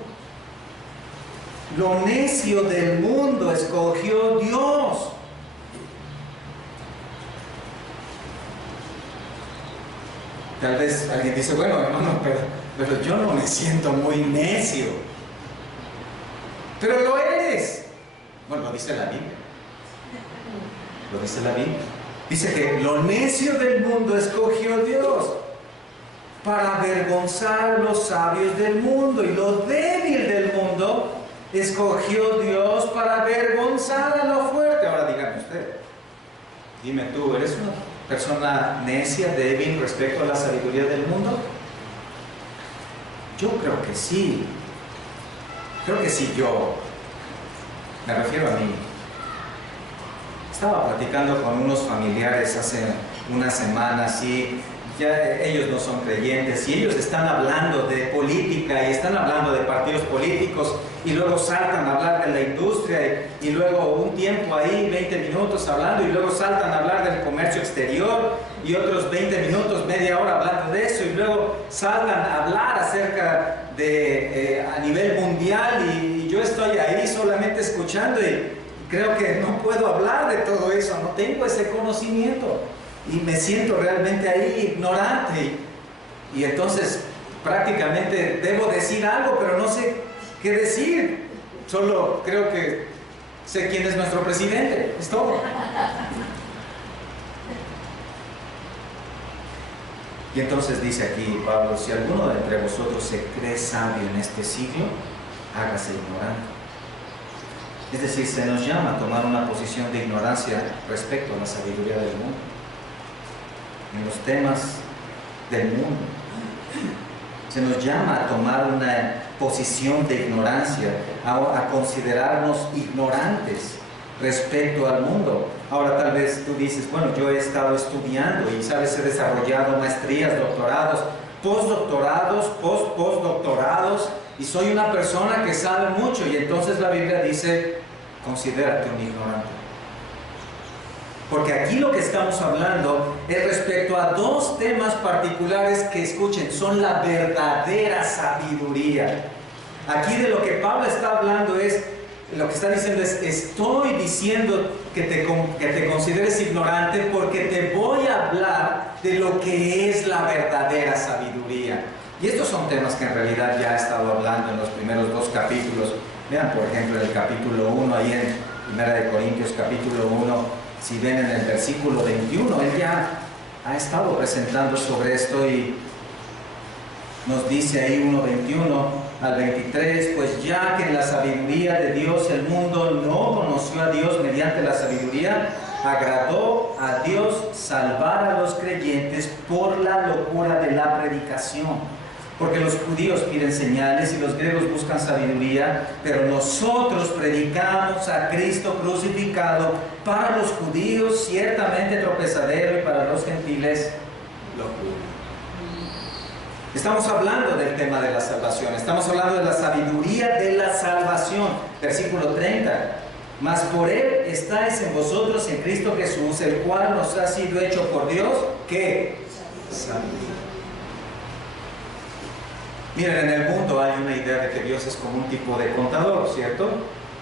lo necio del mundo escogió Dios. Tal vez alguien dice, bueno, hermano, pero yo no me siento muy necio. Pero lo eres. Bueno, lo dice la Biblia. Lo dice la Biblia. Dice que lo necio del mundo escogió Dios para avergonzar a los sabios del mundo, y lo débil del mundo escogió Dios para avergonzar a lo fuerte. Ahora dígame usted, dime tú, ¿eres una persona necia, débil respecto a la sabiduría del mundo? Yo creo que sí. Creo que sí, yo. Me refiero a mí. Estaba platicando con unos familiares hace unas semanas y ya ellos no son creyentes, y ellos están hablando de política y están hablando de partidos políticos, y luego saltan a hablar de la industria, y luego un tiempo ahí, 20 minutos hablando, y luego saltan a hablar del comercio exterior, y otros 20 minutos, media hora hablando de eso, y luego saltan a hablar acerca de a nivel mundial, y yo estoy ahí solamente escuchando, y creo que no puedo hablar de todo eso, no tengo ese conocimiento. Y me siento realmente ahí ignorante, y entonces prácticamente debo decir algo, pero no sé qué decir. Solo creo que sé quién es nuestro presidente, es todo. Y entonces dice aquí Pablo, si alguno de entre vosotros se cree sabio en este siglo, hágase ignorante. Es decir, se nos llama a tomar una posición de ignorancia respecto a la sabiduría del mundo, en los temas del mundo. Se nos llama a tomar una posición de ignorancia, a considerarnos ignorantes respecto al mundo. Ahora tal vez tú dices, bueno, yo he estado estudiando y sabes, he desarrollado maestrías, doctorados, postdoctorados, postdoctorados, y soy una persona que sabe mucho, y entonces la Biblia dice, considérate un ignorante. Porque aquí lo que estamos hablando es respecto a dos temas particulares que, escuchen, son la verdadera sabiduría. Aquí de lo que Pablo está hablando es, lo que está diciendo es, estoy diciendo que te consideres ignorante porque te voy a hablar de lo que es la verdadera sabiduría. Y estos son temas que en realidad ya he estado hablando en los primeros dos capítulos. Vean, por ejemplo, en el capítulo 1, ahí en 1 Corintios capítulo 1, si ven en el versículo 21, él ya ha estado presentando sobre esto y nos dice ahí 1:21 al 23, pues ya que en la sabiduría de Dios el mundo no conoció a Dios mediante la sabiduría, agradó a Dios salvar a los creyentes por la locura de la predicación. Porque los judíos piden señales y los griegos buscan sabiduría, pero nosotros predicamos a Cristo crucificado, para los judíos ciertamente tropezadero y para los gentiles locura. Estamos hablando del tema de la salvación, estamos hablando de la sabiduría de la salvación. Versículo 30. Mas por Él estáis en vosotros en Cristo Jesús, el cual nos ha sido hecho por Dios, ¿qué? Sabiduría. Miren, en el mundo hay una idea de que Dios es como un tipo de contador, ¿cierto?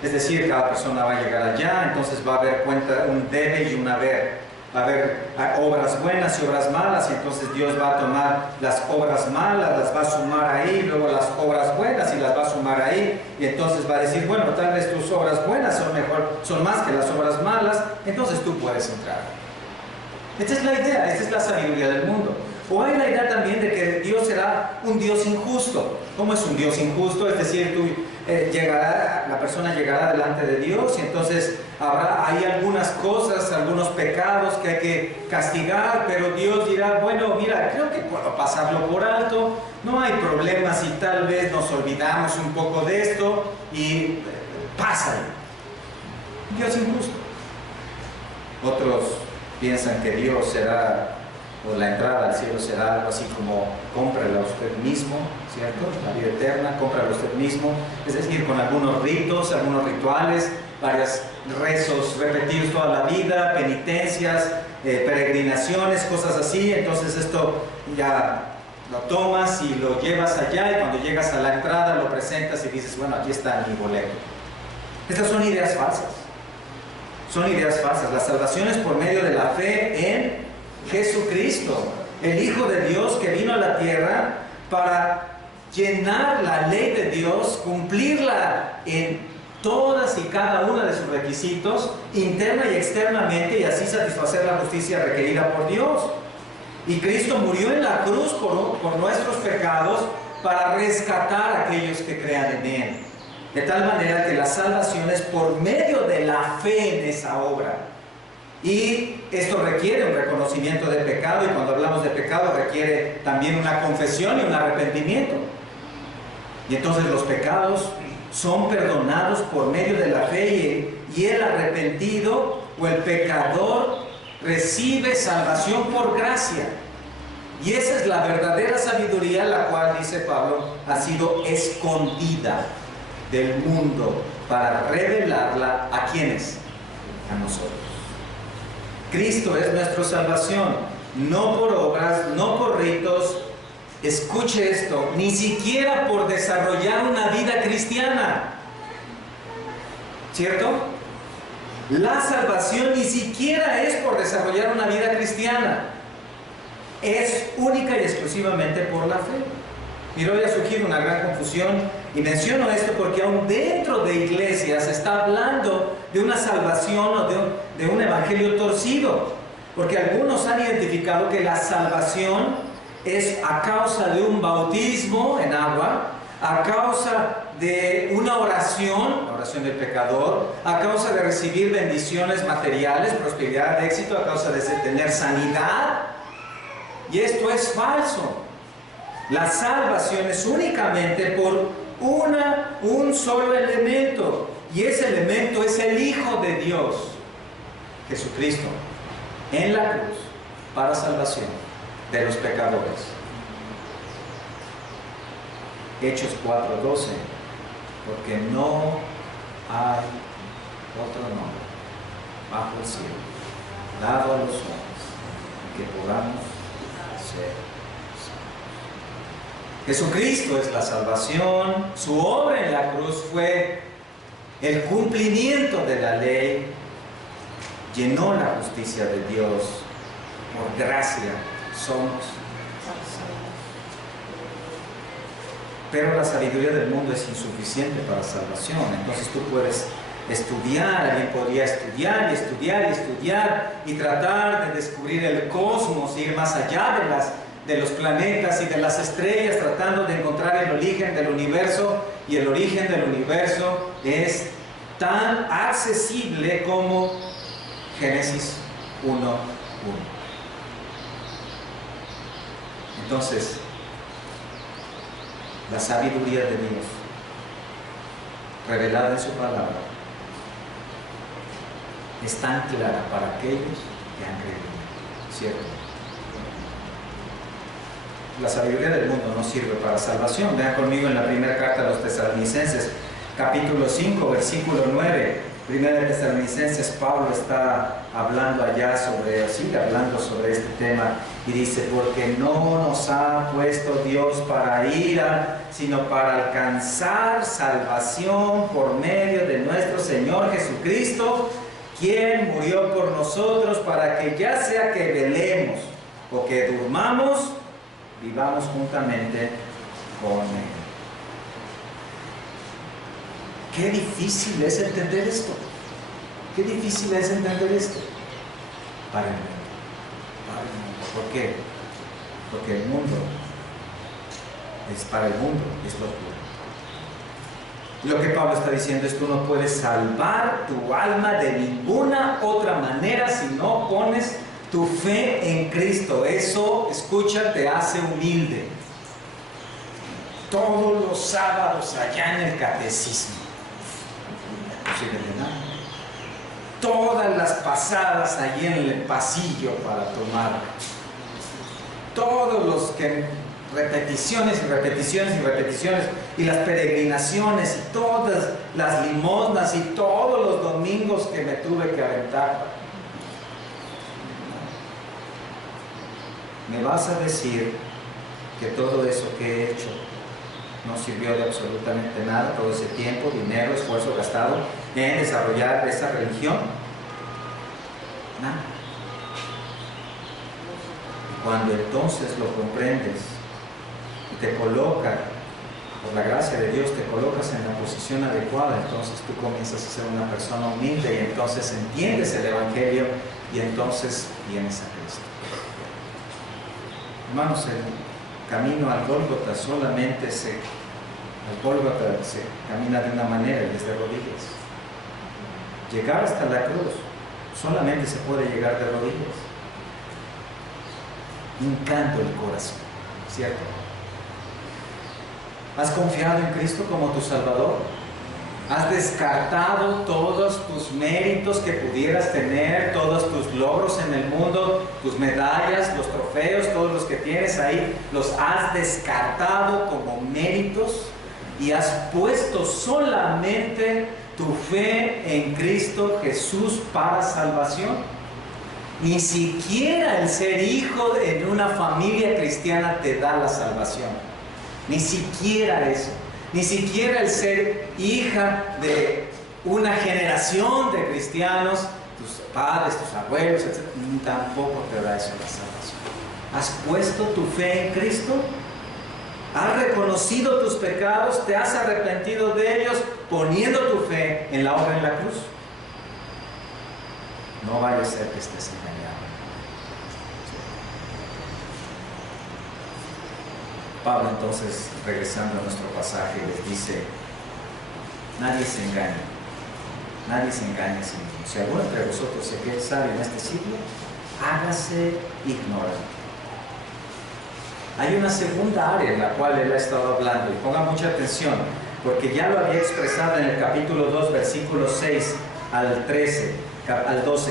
Es decir, cada persona va a llegar allá, entonces va a haber un debe y un haber. Va a haber obras buenas y obras malas, y entonces Dios va a tomar las obras malas, las va a sumar ahí, luego las obras buenas y las va a sumar ahí, y entonces va a decir, bueno, tal vez tus obras buenas son más que las obras malas, entonces tú puedes entrar. Esta es la idea, esta es la sabiduría del mundo. O hay la idea también de que Dios será un Dios injusto. ¿Cómo es un Dios injusto? Es decir, la persona llegará delante de Dios y entonces hay algunas cosas, algunos pecados que hay que castigar, pero Dios dirá, bueno, mira, creo que puedo pasarlo por alto, no hay problema si tal vez nos olvidamos un poco de esto y pásalo. Dios injusto. Otros piensan que Dios será, o la entrada al cielo será algo así como cómprala usted mismo, ¿cierto? La vida eterna, cómprala usted mismo, es decir, con algunos ritos, algunos rituales, varios rezos repetidos toda la vida, penitencias, peregrinaciones, cosas así. Entonces esto ya lo tomas y lo llevas allá, y cuando llegas a la entrada lo presentas y dices, bueno, aquí está mi boleto. Estas son ideas falsas. Son ideas falsas. La salvación es por medio de la fe en Jesucristo, el Hijo de Dios que vino a la tierra para llenar la ley de Dios, cumplirla en todas y cada una de sus requisitos, interna y externamente, y así satisfacer la justicia requerida por Dios. Y Cristo murió en la cruz por nuestros pecados para rescatar a aquellos que crean en Él. De tal manera que la salvación es por medio de la fe en esa obra. Y esto requiere un reconocimiento de pecado, y cuando hablamos de pecado requiere también una confesión y un arrepentimiento. Y entonces los pecados son perdonados por medio de la fe, y el arrepentido o el pecador recibe salvación por gracia. Y esa es la verdadera sabiduría, la cual, dice Pablo, ha sido escondida del mundo para revelarla ¿a quiénes? A nosotros. Cristo es nuestra salvación, no por obras, no por ritos. Escuche esto, ni siquiera por desarrollar una vida cristiana, ¿cierto? La salvación ni siquiera es por desarrollar una vida cristiana, es única y exclusivamente por la fe. Mira, hoy ha surgido una gran confusión, y menciono esto porque aún dentro de iglesias se está hablando de una salvación o de un evangelio torcido, porque algunos han identificado que la salvación es a causa de un bautismo en agua, a causa de una oración, la oración del pecador, a causa de recibir bendiciones materiales, prosperidad, éxito, a causa de tener sanidad. Y esto es falso. La salvación es únicamente por un solo elemento, y ese elemento es el Hijo de Dios, Jesucristo, en la cruz, para salvación de los pecadores. Hechos 4:12, porque no hay otro nombre bajo el cielo dado a los hombres que podamos ser. Jesucristo es la salvación, su obra en la cruz fue el cumplimiento de la ley, llenó la justicia de Dios, por gracia somos salvos. Pero la sabiduría del mundo es insuficiente para salvación. Entonces tú puedes estudiar, alguien podría estudiar y estudiar y estudiar y tratar de descubrir el cosmos, ir más allá de los planetas y de las estrellas, tratando de encontrar el origen del universo, y el origen del universo es tan accesible como Génesis 1:1. Entonces, la sabiduría de Dios, revelada en su palabra, es tan clara para aquellos que han creído, ¿cierto? La sabiduría del mundo no sirve para salvación. Vean conmigo en la primera carta a los Tesalonicenses, capítulo 5, versículo 9. Primera de Tesalonicenses, Pablo está hablando allá sigue hablando sobre este tema y dice, porque no nos ha puesto Dios para ira, sino para alcanzar salvación por medio de nuestro Señor Jesucristo, quien murió por nosotros para que ya sea que velemos o que durmamos, vivamos juntamente con Él. Qué difícil es entender esto. Qué difícil es entender esto. Para el mundo. Para el mundo. ¿Por qué? Porque el mundo para el mundo es locura. Y lo que Pablo está diciendo es: tú no puedes salvar tu alma de ninguna otra manera si no pones tu fe en Cristo. Eso, escucha, te hace humilde. Todos los sábados allá en el catecismo. Todas las pasadas allí en el pasillo para tomar. Todos los que repeticiones y repeticiones y repeticiones, y las peregrinaciones y todas las limosnas y todos los domingos que me tuve que aventar. ¿Me vas a decir que todo eso que he hecho no sirvió de absolutamente nada? Todo ese tiempo, dinero, esfuerzo gastado en desarrollar esa religión. Nada. Cuando entonces lo comprendes y te coloca, por la gracia de Dios, te colocas en la posición adecuada, entonces tú comienzas a ser una persona humilde y entonces entiendes el Evangelio y entonces vienes a Cristo. Hermanos, el camino al Gólgota solamente se camina de una manera, y es de rodillas. Llegar hasta la cruz solamente se puede llegar de rodillas, hincando el corazón, ¿cierto? ¿Has confiado en Cristo como tu Salvador? ¿Has descartado todos tus méritos que pudieras tener, todos tus logros en el mundo, tus medallas, los trofeos, todos los que tienes ahí, los has descartado como méritos y has puesto solamente tu fe en Cristo Jesús para salvación? Ni siquiera el ser hijo en una familia cristiana te da la salvación. Ni siquiera eso. Ni siquiera el ser hija de una generación de cristianos, tus padres, tus abuelos, etc., tampoco te da eso la salvación. ¿Has puesto tu fe en Cristo? ¿Has reconocido tus pecados? ¿Te has arrepentido de ellos poniendo tu fe en la obra en la cruz? No vaya a ser que estés engañado. Pablo entonces, regresando a nuestro pasaje, les dice: nadie se engaña a sí mismo. Si alguno entre vosotros se cree sabio en este siglo, hágase ignorante. Hay una segunda área en la cual él ha estado hablando, y ponga mucha atención, porque ya lo había expresado en el capítulo 2, versículos 6 al 12,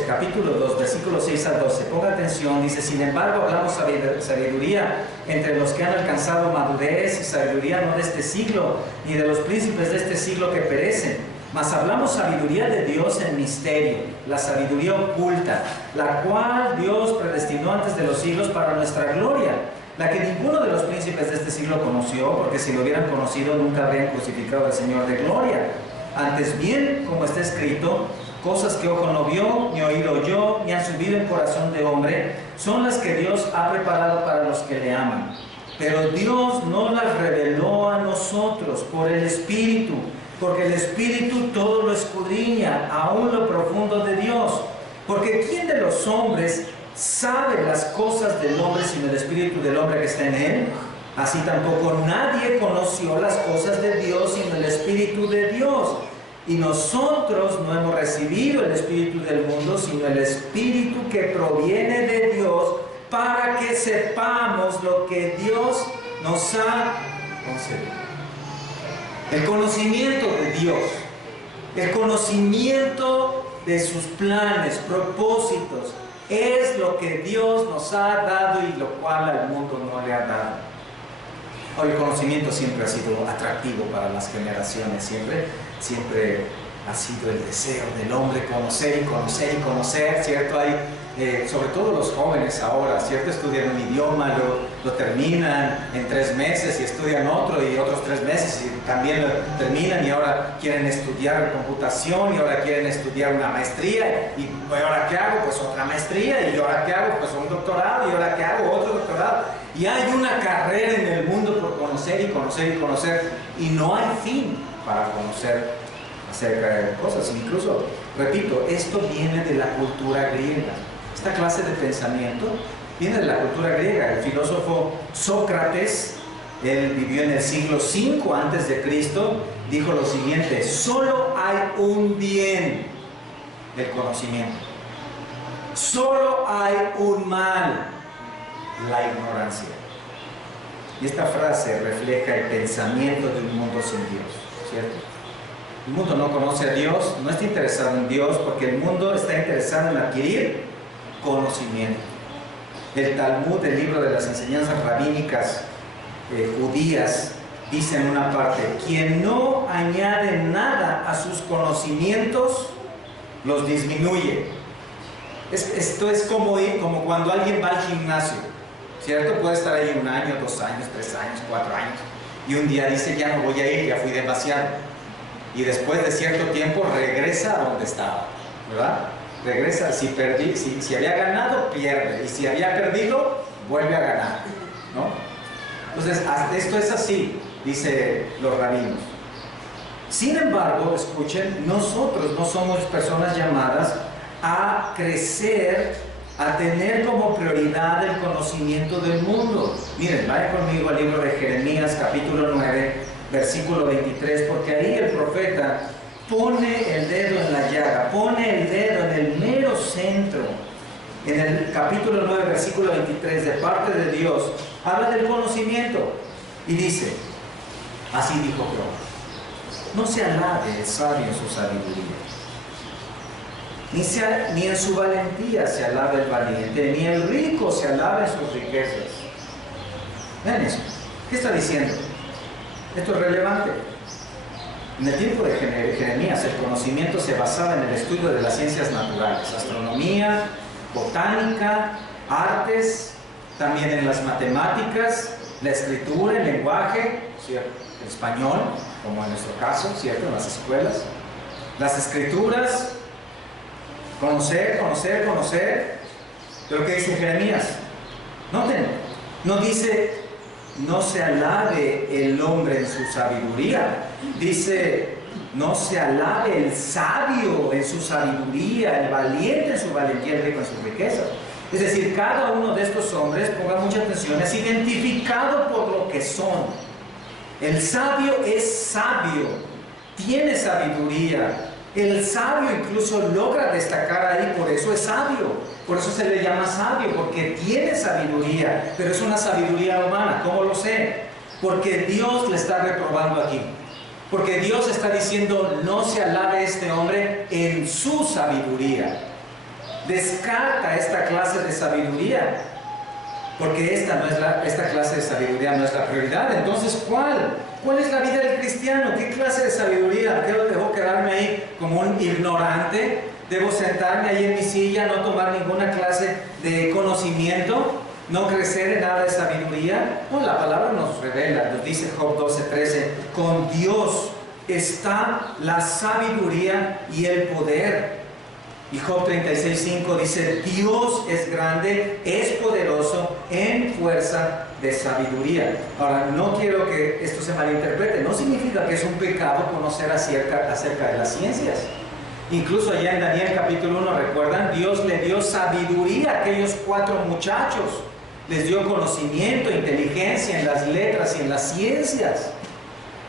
capítulo 2, versículos 6 al 12, ponga atención, dice: sin embargo hablamos sabiduría entre los que han alcanzado madurez, y sabiduría no de este siglo, ni de los príncipes de este siglo que perecen, mas hablamos sabiduría de Dios en misterio, la sabiduría oculta, la cual Dios predestinó antes de los siglos para nuestra gloria, la que ninguno de los príncipes de este siglo conoció, porque si lo hubieran conocido nunca habrían crucificado al Señor de gloria. Antes bien, como está escrito, cosas que ojo no vio, ni oído oyó, ni han subido en corazón de hombre, son las que Dios ha preparado para los que le aman. Pero Dios no las reveló a nosotros por el Espíritu, porque el Espíritu todo lo escudriña, aún lo profundo de Dios. Porque ¿quién de los hombres sabe las cosas del hombre sino el Espíritu del hombre que está en él? Así tampoco nadie conoció las cosas de Dios sino el Espíritu de Dios. Y nosotros no hemos recibido el Espíritu del mundo, sino el Espíritu que proviene de Dios, para que sepamos lo que Dios nos ha concedido. El conocimiento de Dios, el conocimiento de sus planes, propósitos, es lo que Dios nos ha dado y lo cual al mundo no le ha dado. El conocimiento siempre ha sido atractivo para las generaciones, siempre ha sido el deseo del hombre conocer y conocer y conocer, ¿cierto? Hay, sobre todo los jóvenes ahora, ¿cierto? Estudian un idioma, lo terminan en 3 meses y estudian otro y otros 3 meses y también lo terminan y ahora quieren estudiar computación y ahora quieren estudiar una maestría y ahora ¿qué hago? Pues otra maestría y ahora ¿qué hago? Pues un doctorado y ahora ¿qué hago? Otro doctorado. Y hay una carrera en el mundo por conocer y conocer y conocer y no hay fin para conocer acerca de cosas. Incluso, repito, esto viene de la cultura griega. Esta clase de pensamiento viene de la cultura griega. El filósofo Sócrates, él vivió en el siglo V antes de Cristo, dijo lo siguiente: solo hay un bien, el conocimiento. Solo hay un mal, la ignorancia. Y esta frase refleja el pensamiento de un mundo sin Dios, ¿cierto? El mundo no conoce a Dios, no está interesado en Dios, porque el mundo está interesado en adquirir conocimiento. El Talmud, el libro de las enseñanzas rabínicas judías, dice en una parte: quien no añade nada a sus conocimientos, los disminuye. Esto es como cuando alguien va al gimnasio, ¿cierto? Puede estar ahí 1 año, 2 años, 3 años, 4 años, y un día dice: ya no voy a ir, ya fui demasiado. Y después de cierto tiempo regresa a donde estaba, ¿verdad? Regresa, si había ganado, pierde, y si había perdido, vuelve a ganar, ¿no? Entonces, esto es así, dice los rabinos. Sin embargo, escuchen, nosotros no somos personas llamadas a crecer, a tener como prioridad el conocimiento del mundo. Miren, vayan conmigo al libro de Jeremías, capítulo 9, versículo 23, porque ahí el profeta pone el dedo en la llaga, pone el dedo en el mero centro. En el capítulo 9, versículo 23, de parte de Dios, habla del conocimiento y dice: así dijo Jehová, no se alabe el sabio en su sabiduría, ni en su valentía se alabe el valiente, ni el rico se alabe en sus riquezas. Vean eso, ¿qué está diciendo? Esto es relevante. En el tiempo de Jeremías, el conocimiento se basaba en el estudio de las ciencias naturales, astronomía, botánica, artes, también en las matemáticas, la escritura, el lenguaje, ¿cierto? El español, como en nuestro caso, ¿cierto? En las escuelas, las escrituras, conocer. Pero ¿qué dice Jeremías? Noten, no dice: no se alabe el hombre en su sabiduría. Dice: no se alabe el sabio en su sabiduría, el valiente en su valentía, el rico en sus riquezas. Es decir, cada uno de estos hombres, ponga mucha atención, es identificado por lo que son. El sabio es sabio, tiene sabiduría. El sabio incluso logra destacar ahí, por eso es sabio. Por eso se le llama sabio, porque tiene sabiduría, pero es una sabiduría humana. ¿Cómo lo sé? Porque Dios le está reprobando aquí. Porque Dios está diciendo: no se alabe este hombre en su sabiduría. Descarta esta clase de sabiduría, porque esta clase de sabiduría no es la prioridad. Entonces, ¿cuál es la vida del cristiano? ¿Qué clase de sabiduría? ¿Debo quedarme ahí como un ignorante? ¿Debo sentarme ahí en mi silla, no tomar ninguna clase de conocimiento, no crecer en nada de sabiduría? No, la palabra nos revela, nos dice Job 12:13, con Dios está la sabiduría y el poder. Y Job 36:5 dice: Dios es grande, es poderoso en fuerza de sabiduría. Ahora, no quiero que esto se malinterprete, no significa que es un pecado conocer acerca de las ciencias. Incluso allá en Daniel capítulo 1, ¿recuerdan? Dios le dio sabiduría a aquellos 4 muchachos. Les dio conocimiento, inteligencia en las letras y en las ciencias.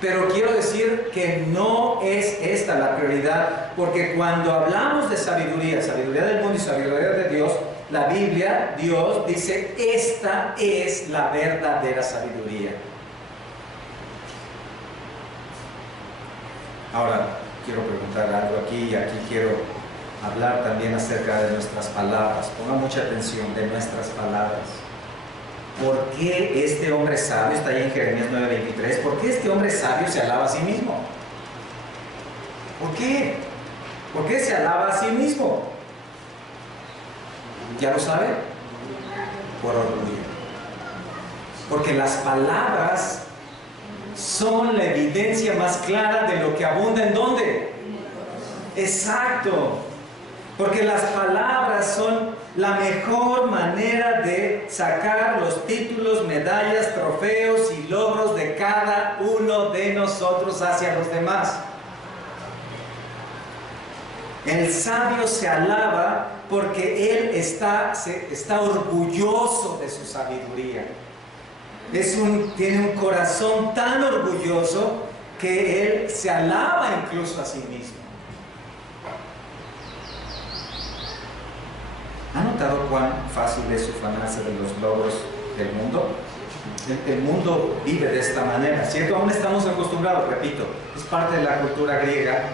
Pero quiero decir que no es esta la prioridad, porque cuando hablamos de sabiduría del mundo y sabiduría de Dios, la Biblia, Dios dice: esta es la verdadera sabiduría. Ahora, quiero preguntar algo aquí, y aquí quiero hablar también acerca de nuestras palabras. Ponga mucha atención, de nuestras palabras. ¿Por qué este hombre sabio, está ahí en Jeremías 9:23, por qué este hombre sabio se alaba a sí mismo? ¿Por qué? ¿Por qué se alaba a sí mismo? ¿Ya lo sabe? Por orgullo. Porque las palabras son la evidencia más clara de lo que abunda ¿en dónde? Exacto. Porque las palabras son la mejor manera de sacar los títulos, medallas, trofeos y logros de cada uno de nosotros hacia los demás. El sabio se alaba porque él está orgulloso de su sabiduría. Tiene un corazón tan orgulloso que él se alaba incluso a sí mismo. ¿Ha notado cuán fácil es ufanarse de los logros del mundo? El mundo vive de esta manera, ¿cierto? Aún estamos acostumbrados, repito, es parte de la cultura griega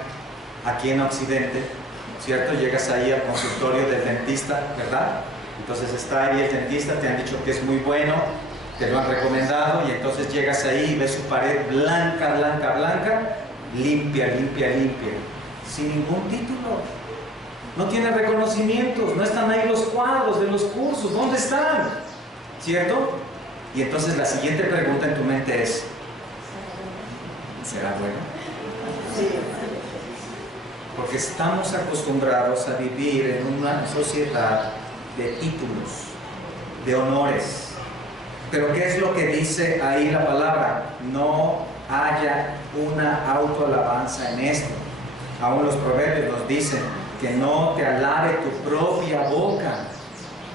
aquí en Occidente, ¿cierto? Llegas ahí al consultorio del dentista, ¿verdad? Entonces está ahí el dentista, te han dicho que es muy bueno, te lo han recomendado, y entonces llegas ahí y ves su pared blanca, blanca, blanca, limpia, limpia, limpia, sin ningún título. No tiene reconocimientos, no están ahí los cuadros de los cursos, ¿dónde están? ¿Cierto? Y entonces la siguiente pregunta en tu mente es, ¿será bueno? Sí. Porque estamos acostumbrados a vivir en una sociedad de títulos, de honores. Pero ¿qué es lo que dice ahí la palabra? No haya una autoalabanza en esto. Aún los proverbios nos dicen que no te alabe tu propia boca.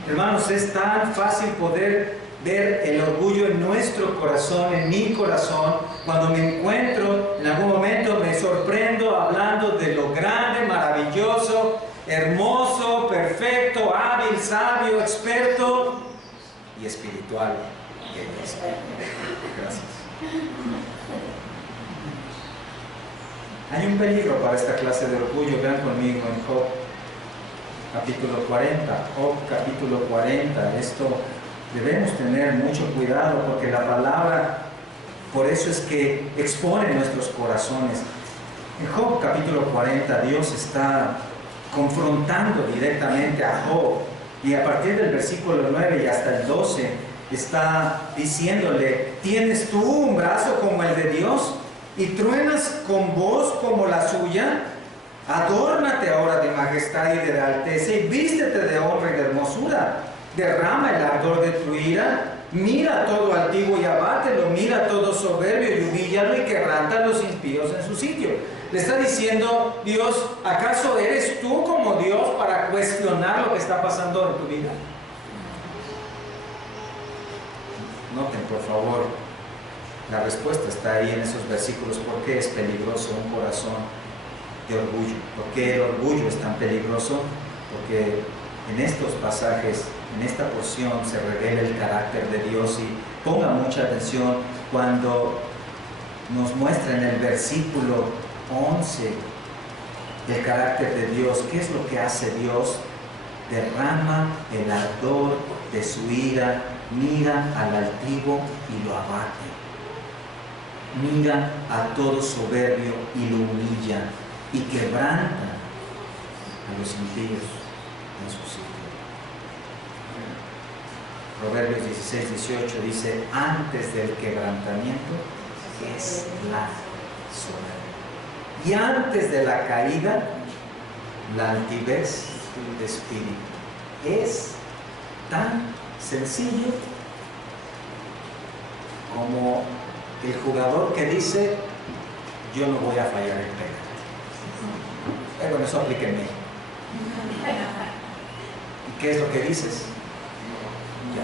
Hermanos, es tan fácil poder ver el orgullo en nuestro corazón, en mi corazón, cuando me encuentro, en algún momento me sorprendo hablando de lo grande, maravilloso, hermoso, perfecto, hábil, sabio, experto y espiritual. Gracias. Hay un peligro para esta clase de orgullo. Vean conmigo en Job capítulo 40. Job capítulo 40. Esto debemos tener mucho cuidado porque la palabra, por eso es que expone nuestros corazones. En Job capítulo 40 Dios está confrontando directamente a Job, y a partir del versículo 9 y hasta el 12 está diciéndole: ¿tienes tú un brazo como el de Dios? ¿Y truenas con voz como la suya? Adórnate ahora de majestad y de alteza, y vístete de honra y de hermosura. Derrama el ardor de tu ira. Mira todo altivo y abátelo. Mira todo soberbio y humíllalo, y quebranta a los impíos en su sitio. Le está diciendo Dios: ¿acaso eres tú como Dios para cuestionar lo que está pasando en tu vida? Noten, por favor, la respuesta está ahí en esos versículos. ¿Por qué es peligroso un corazón de orgullo? ¿Por qué el orgullo es tan peligroso? Porque en estos pasajes, en esta porción, se revela el carácter de Dios. Y ponga mucha atención cuando nos muestra en el versículo 11 el carácter de Dios. ¿Qué es lo que hace Dios? Derrama el ardor de su ira, mira al altivo y lo abate. Mira a todo soberbio y lo humilla, y quebranta a los impíos en su sitio. Proverbios 16:18 dice: antes del quebrantamiento es la soberbia, y antes de la caída la altivez de espíritu. Es tan sencillo como el jugador que dice: yo no voy a fallar el penalti. Bueno, eso aplica en mí. ¿Y qué es lo que dices? Ya.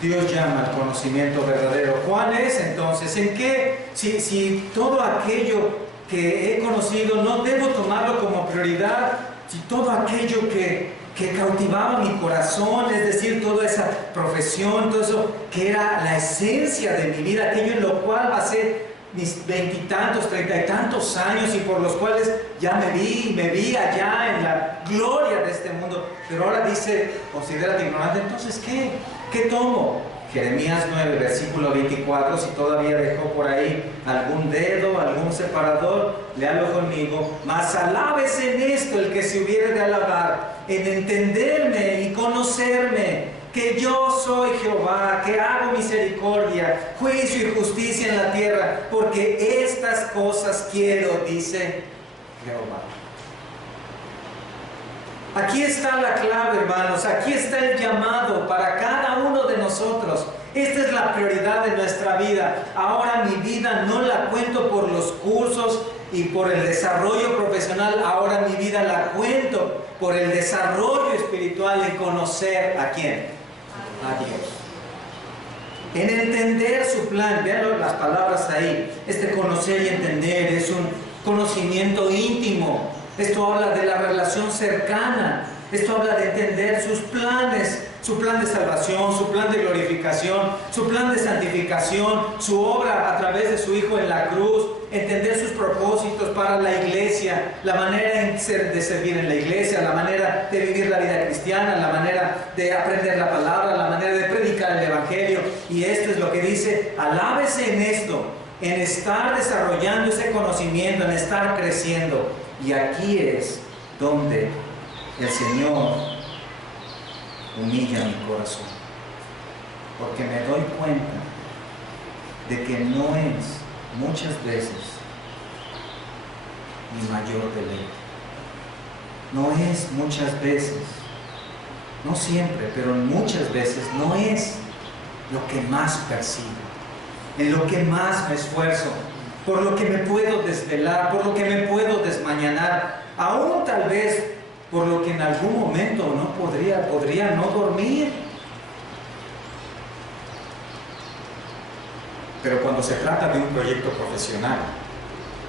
Dios llama al conocimiento verdadero. ¿Cuál es entonces? ¿En qué? Si todo aquello que he conocido no debo tomarlo como prioridad, si todo aquello que cautivaba mi corazón, es decir, toda esa profesión, todo eso que era la esencia de mi vida, aquello en lo cual pasé mis 20 y tantos, 30 y tantos años, y por los cuales ya me vi allá en la gloria de este mundo, pero ahora dice: considérate ignorante. Entonces, ¿qué tomo? Jeremías 9, versículo 24, si todavía dejó por ahí algún dedo, algún separador, léalo conmigo. Mas alábese en esto el que se hubiere de alabar, en entenderme y conocerme, que yo soy Jehová, que hago misericordia, juicio y justicia en la tierra, porque estas cosas quiero, dice Jehová. Aquí está la clave, hermanos, aquí está el llamado para cada uno de nosotros. Esta es la prioridad de nuestra vida. Ahora mi vida no la cuento por los cursos y por el desarrollo profesional, ahora mi vida la cuento por el desarrollo espiritual en conocer ¿a quién? A Dios. En entender su plan. Vean las palabras ahí. Este conocer y entender es un conocimiento íntimo. Esto habla de la relación cercana. Esto habla de entender sus planes, su plan de salvación, su plan de glorificación, su plan de santificación, su obra a través de su Hijo en la cruz, entender sus propósitos para la iglesia, la manera de servir en la iglesia, la manera de vivir la vida cristiana, la manera de aprender la palabra, la manera de predicar el Evangelio. Y esto es lo que dice: alábese en esto, en estar desarrollando ese conocimiento, en estar creciendo. Y aquí es donde el Señor humilla mi corazón, porque me doy cuenta de que no es muchas veces mi mayor deleite. No es muchas veces, no siempre, pero muchas veces no es lo que más persigo, en lo que más me esfuerzo, por lo que me puedo desvelar, por lo que me puedo desmañanar, aún tal vez por lo que en algún momento no podría no dormir. Pero cuando se trata de un proyecto profesional,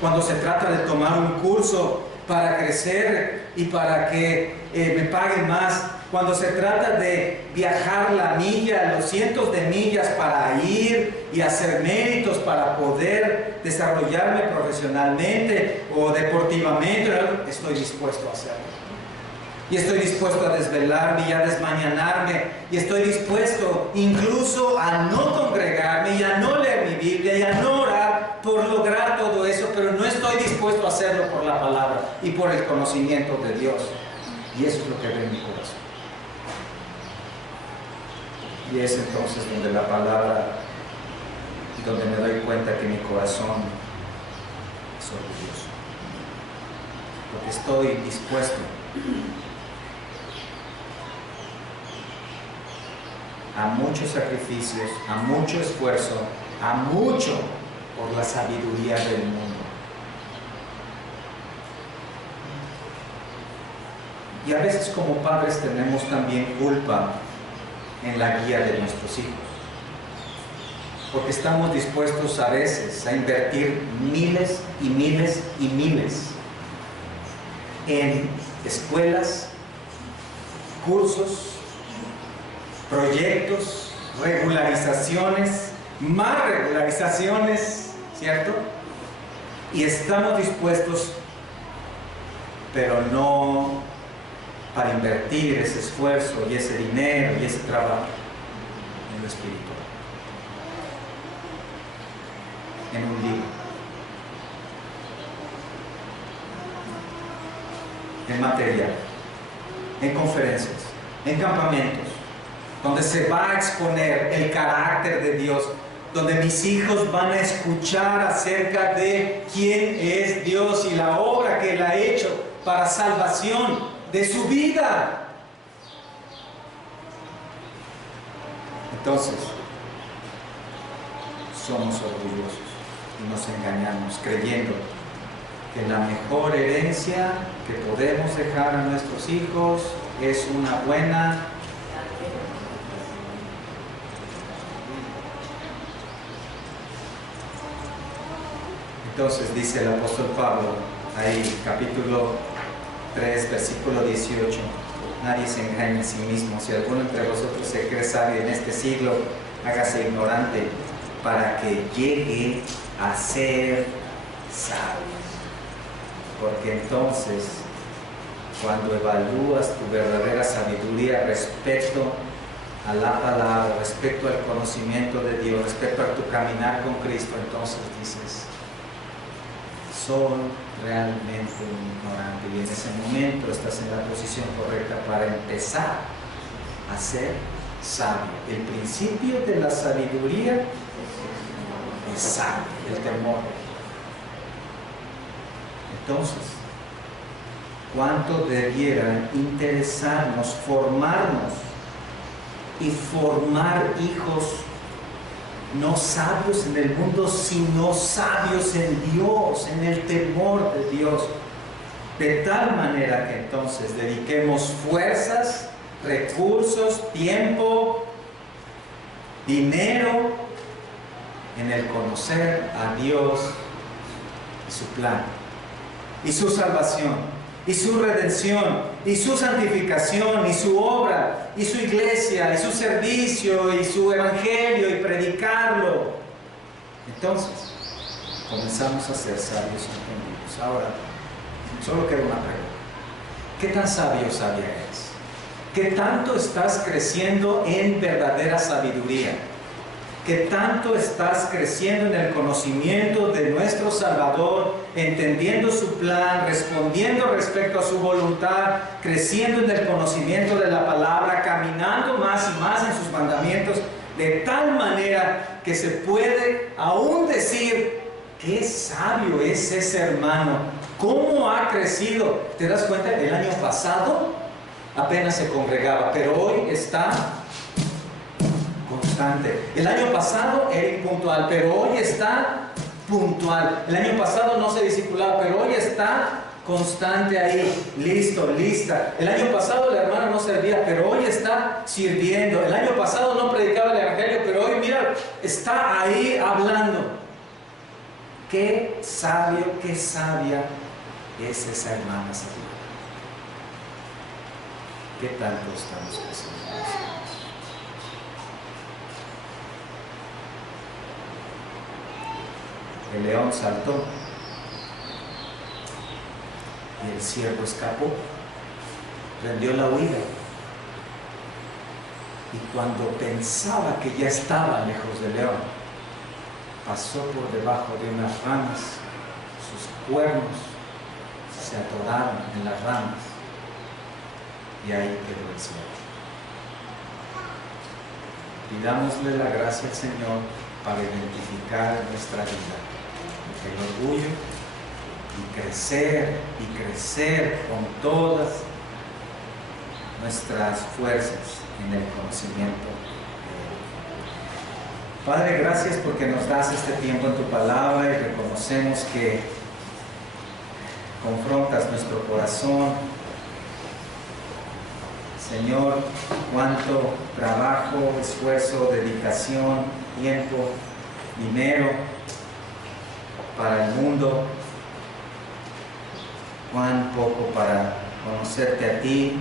cuando se trata de tomar un curso para crecer y para que me paguen más, cuando se trata de viajar la milla, los cientos de millas para ir y hacer méritos para poder desarrollarme profesionalmente o deportivamente, estoy dispuesto a hacerlo. Y estoy dispuesto a desvelarme y a desmañanarme, y estoy dispuesto incluso a no congregarme y a no leer mi Biblia y a no orar por lograr todo eso, pero no estoy dispuesto a hacerlo por la palabra y por el conocimiento de Dios. Y eso es lo que ve en mi corazón. Y es entonces donde la palabra, donde me doy cuenta que mi corazón es orgulloso, porque estoy dispuesto a muchos sacrificios, a mucho esfuerzo, a mucho por la sabiduría del mundo. Y a veces como padres tenemos también culpa en la guía de nuestros hijos, porque estamos dispuestos a veces a invertir miles y miles y miles en escuelas, cursos, proyectos, regularizaciones, más regularizaciones, ¿cierto? Y estamos dispuestos, pero no para invertir ese esfuerzo y ese dinero y ese trabajo en lo espiritual, en un libro, en material, en conferencias, en campamentos, donde se va a exponer el carácter de Dios, donde mis hijos van a escuchar acerca de quién es Dios y la obra que Él ha hecho para salvación de su vida. Entonces, somos orgullosos y nos engañamos creyendo que la mejor herencia que podemos dejar a nuestros hijos es una buena Entonces dice el apóstol Pablo, ahí capítulo 3, versículo 18, nadie se engañe a sí mismo, si alguno entre vosotros se cree sabio en este siglo, hágase ignorante para que llegue a ser sabio. Porque entonces, cuando evalúas tu verdadera sabiduría respecto a la palabra, respecto al conocimiento de Dios, respecto a tu caminar con Cristo, entonces dices, soy realmente un ignorante, y en ese momento estás en la posición correcta para empezar a ser sabio. El principio de la sabiduría es sabio, el temor. Entonces, ¿cuánto debiera interesarnos formarnos y formar hijos no sabios en el mundo, sino sabios en Dios, en el temor de Dios? De tal manera que entonces dediquemos fuerzas, recursos, tiempo, dinero en el conocer a Dios y su plan, y su salvación, y su redención, y su santificación, y su obra, y su iglesia, y su servicio, y su evangelio, y predicarlo. Entonces, comenzamos a ser sabios entendidos. Ahora, solo queda una pregunta. ¿Qué tan sabio o sabia eres? ¿Qué tanto estás creciendo en verdadera sabiduría? ¿Qué tanto estás creciendo en el conocimiento de nuestro Salvador, entendiendo su plan, respondiendo respecto a su voluntad, creciendo en el conocimiento de la palabra, caminando más y más en sus mandamientos, de tal manera que se puede aún decir, qué sabio es ese hermano, cómo ha crecido? ¿Te das cuenta? El año pasado apenas se congregaba, pero hoy está constante. El año pasado era impuntual, pero hoy está puntual. El año pasado no se discipulaba, pero hoy está constante ahí, listo, lista. El año pasado la hermana no servía, pero hoy está sirviendo. El año pasado no predicaba el evangelio, pero hoy, mira, está ahí hablando. Qué sabio, qué sabia es esa hermana sabia. ¿Qué tanto estamos creciendo? El león saltó y el ciervo escapó, prendió la huida, y cuando pensaba que ya estaba lejos del león, pasó por debajo de unas ramas, sus cuernos se atoraron en las ramas y ahí quedó el ciervo. Pidámosle la gracia al Señor para identificar nuestra vida el orgullo y crecer con todas nuestras fuerzas en el conocimiento de Él. Padre, gracias porque nos das este tiempo en tu palabra y reconocemos que confrontas nuestro corazón. Señor, cuánto trabajo, esfuerzo, dedicación, tiempo, dinero para el mundo, cuán poco para conocerte a ti.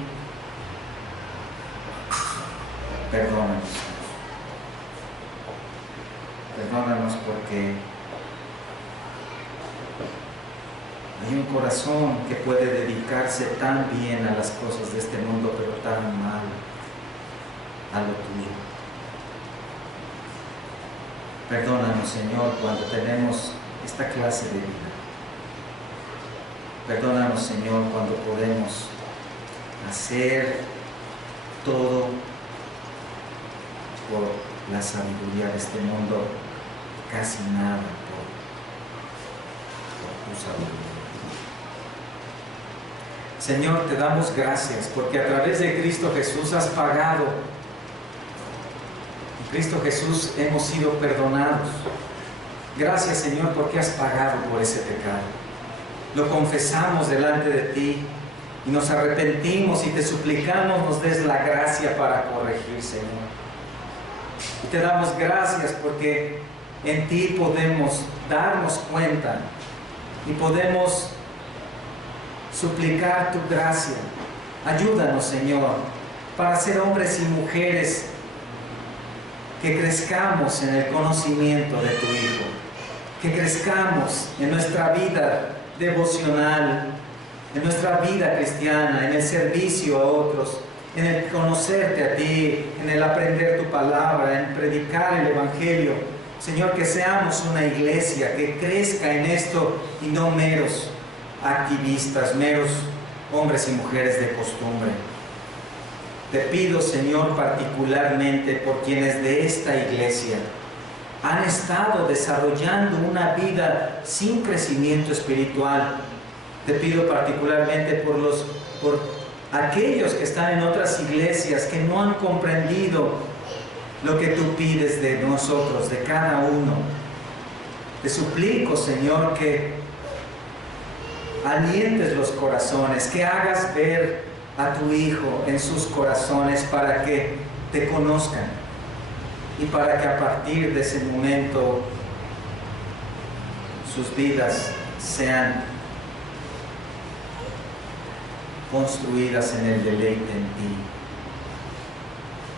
Perdónanos. Perdónanos porque hay un corazón que puede dedicarse tan bien a las cosas de este mundo, pero tan mal a lo tuyo. Perdónanos, Señor, cuando tenemos esta clase de vida. Perdónanos, Señor, cuando podemos hacer todo por la sabiduría de este mundo, casi nada por tu sabiduría. Señor, te damos gracias porque a través de Cristo Jesús has pagado. En Cristo Jesús hemos sido perdonados. Gracias, Señor, porque has pagado por ese pecado. Lo confesamos delante de ti y nos arrepentimos y te suplicamos nos des la gracia para corregir, Señor. Y te damos gracias porque en ti podemos darnos cuenta y podemos suplicar tu gracia. Ayúdanos, Señor, para ser hombres y mujeres que crezcamos en el conocimiento de tu Hijo, que crezcamos en nuestra vida devocional, en nuestra vida cristiana, en el servicio a otros, en el conocerte a ti, en el aprender tu palabra, en predicar el Evangelio. Señor, que seamos una iglesia que crezca en esto y no meros activistas, meros hombres y mujeres de costumbre. Te pido, Señor, particularmente por quienes de esta iglesia han estado desarrollando una vida sin crecimiento espiritual. Te pido particularmente por aquellos que están en otras iglesias que no han comprendido lo que tú pides de nosotros, de cada uno. Te suplico, Señor, que alientes los corazones, que hagas ver a tu Hijo en sus corazones para que te conozcan y para que a partir de ese momento sus vidas sean construidas en el deleite en ti.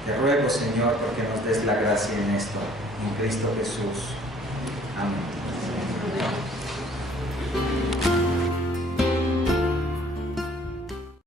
Te ruego, Señor, porque nos des la gracia en esto, en Cristo Jesús. Amén.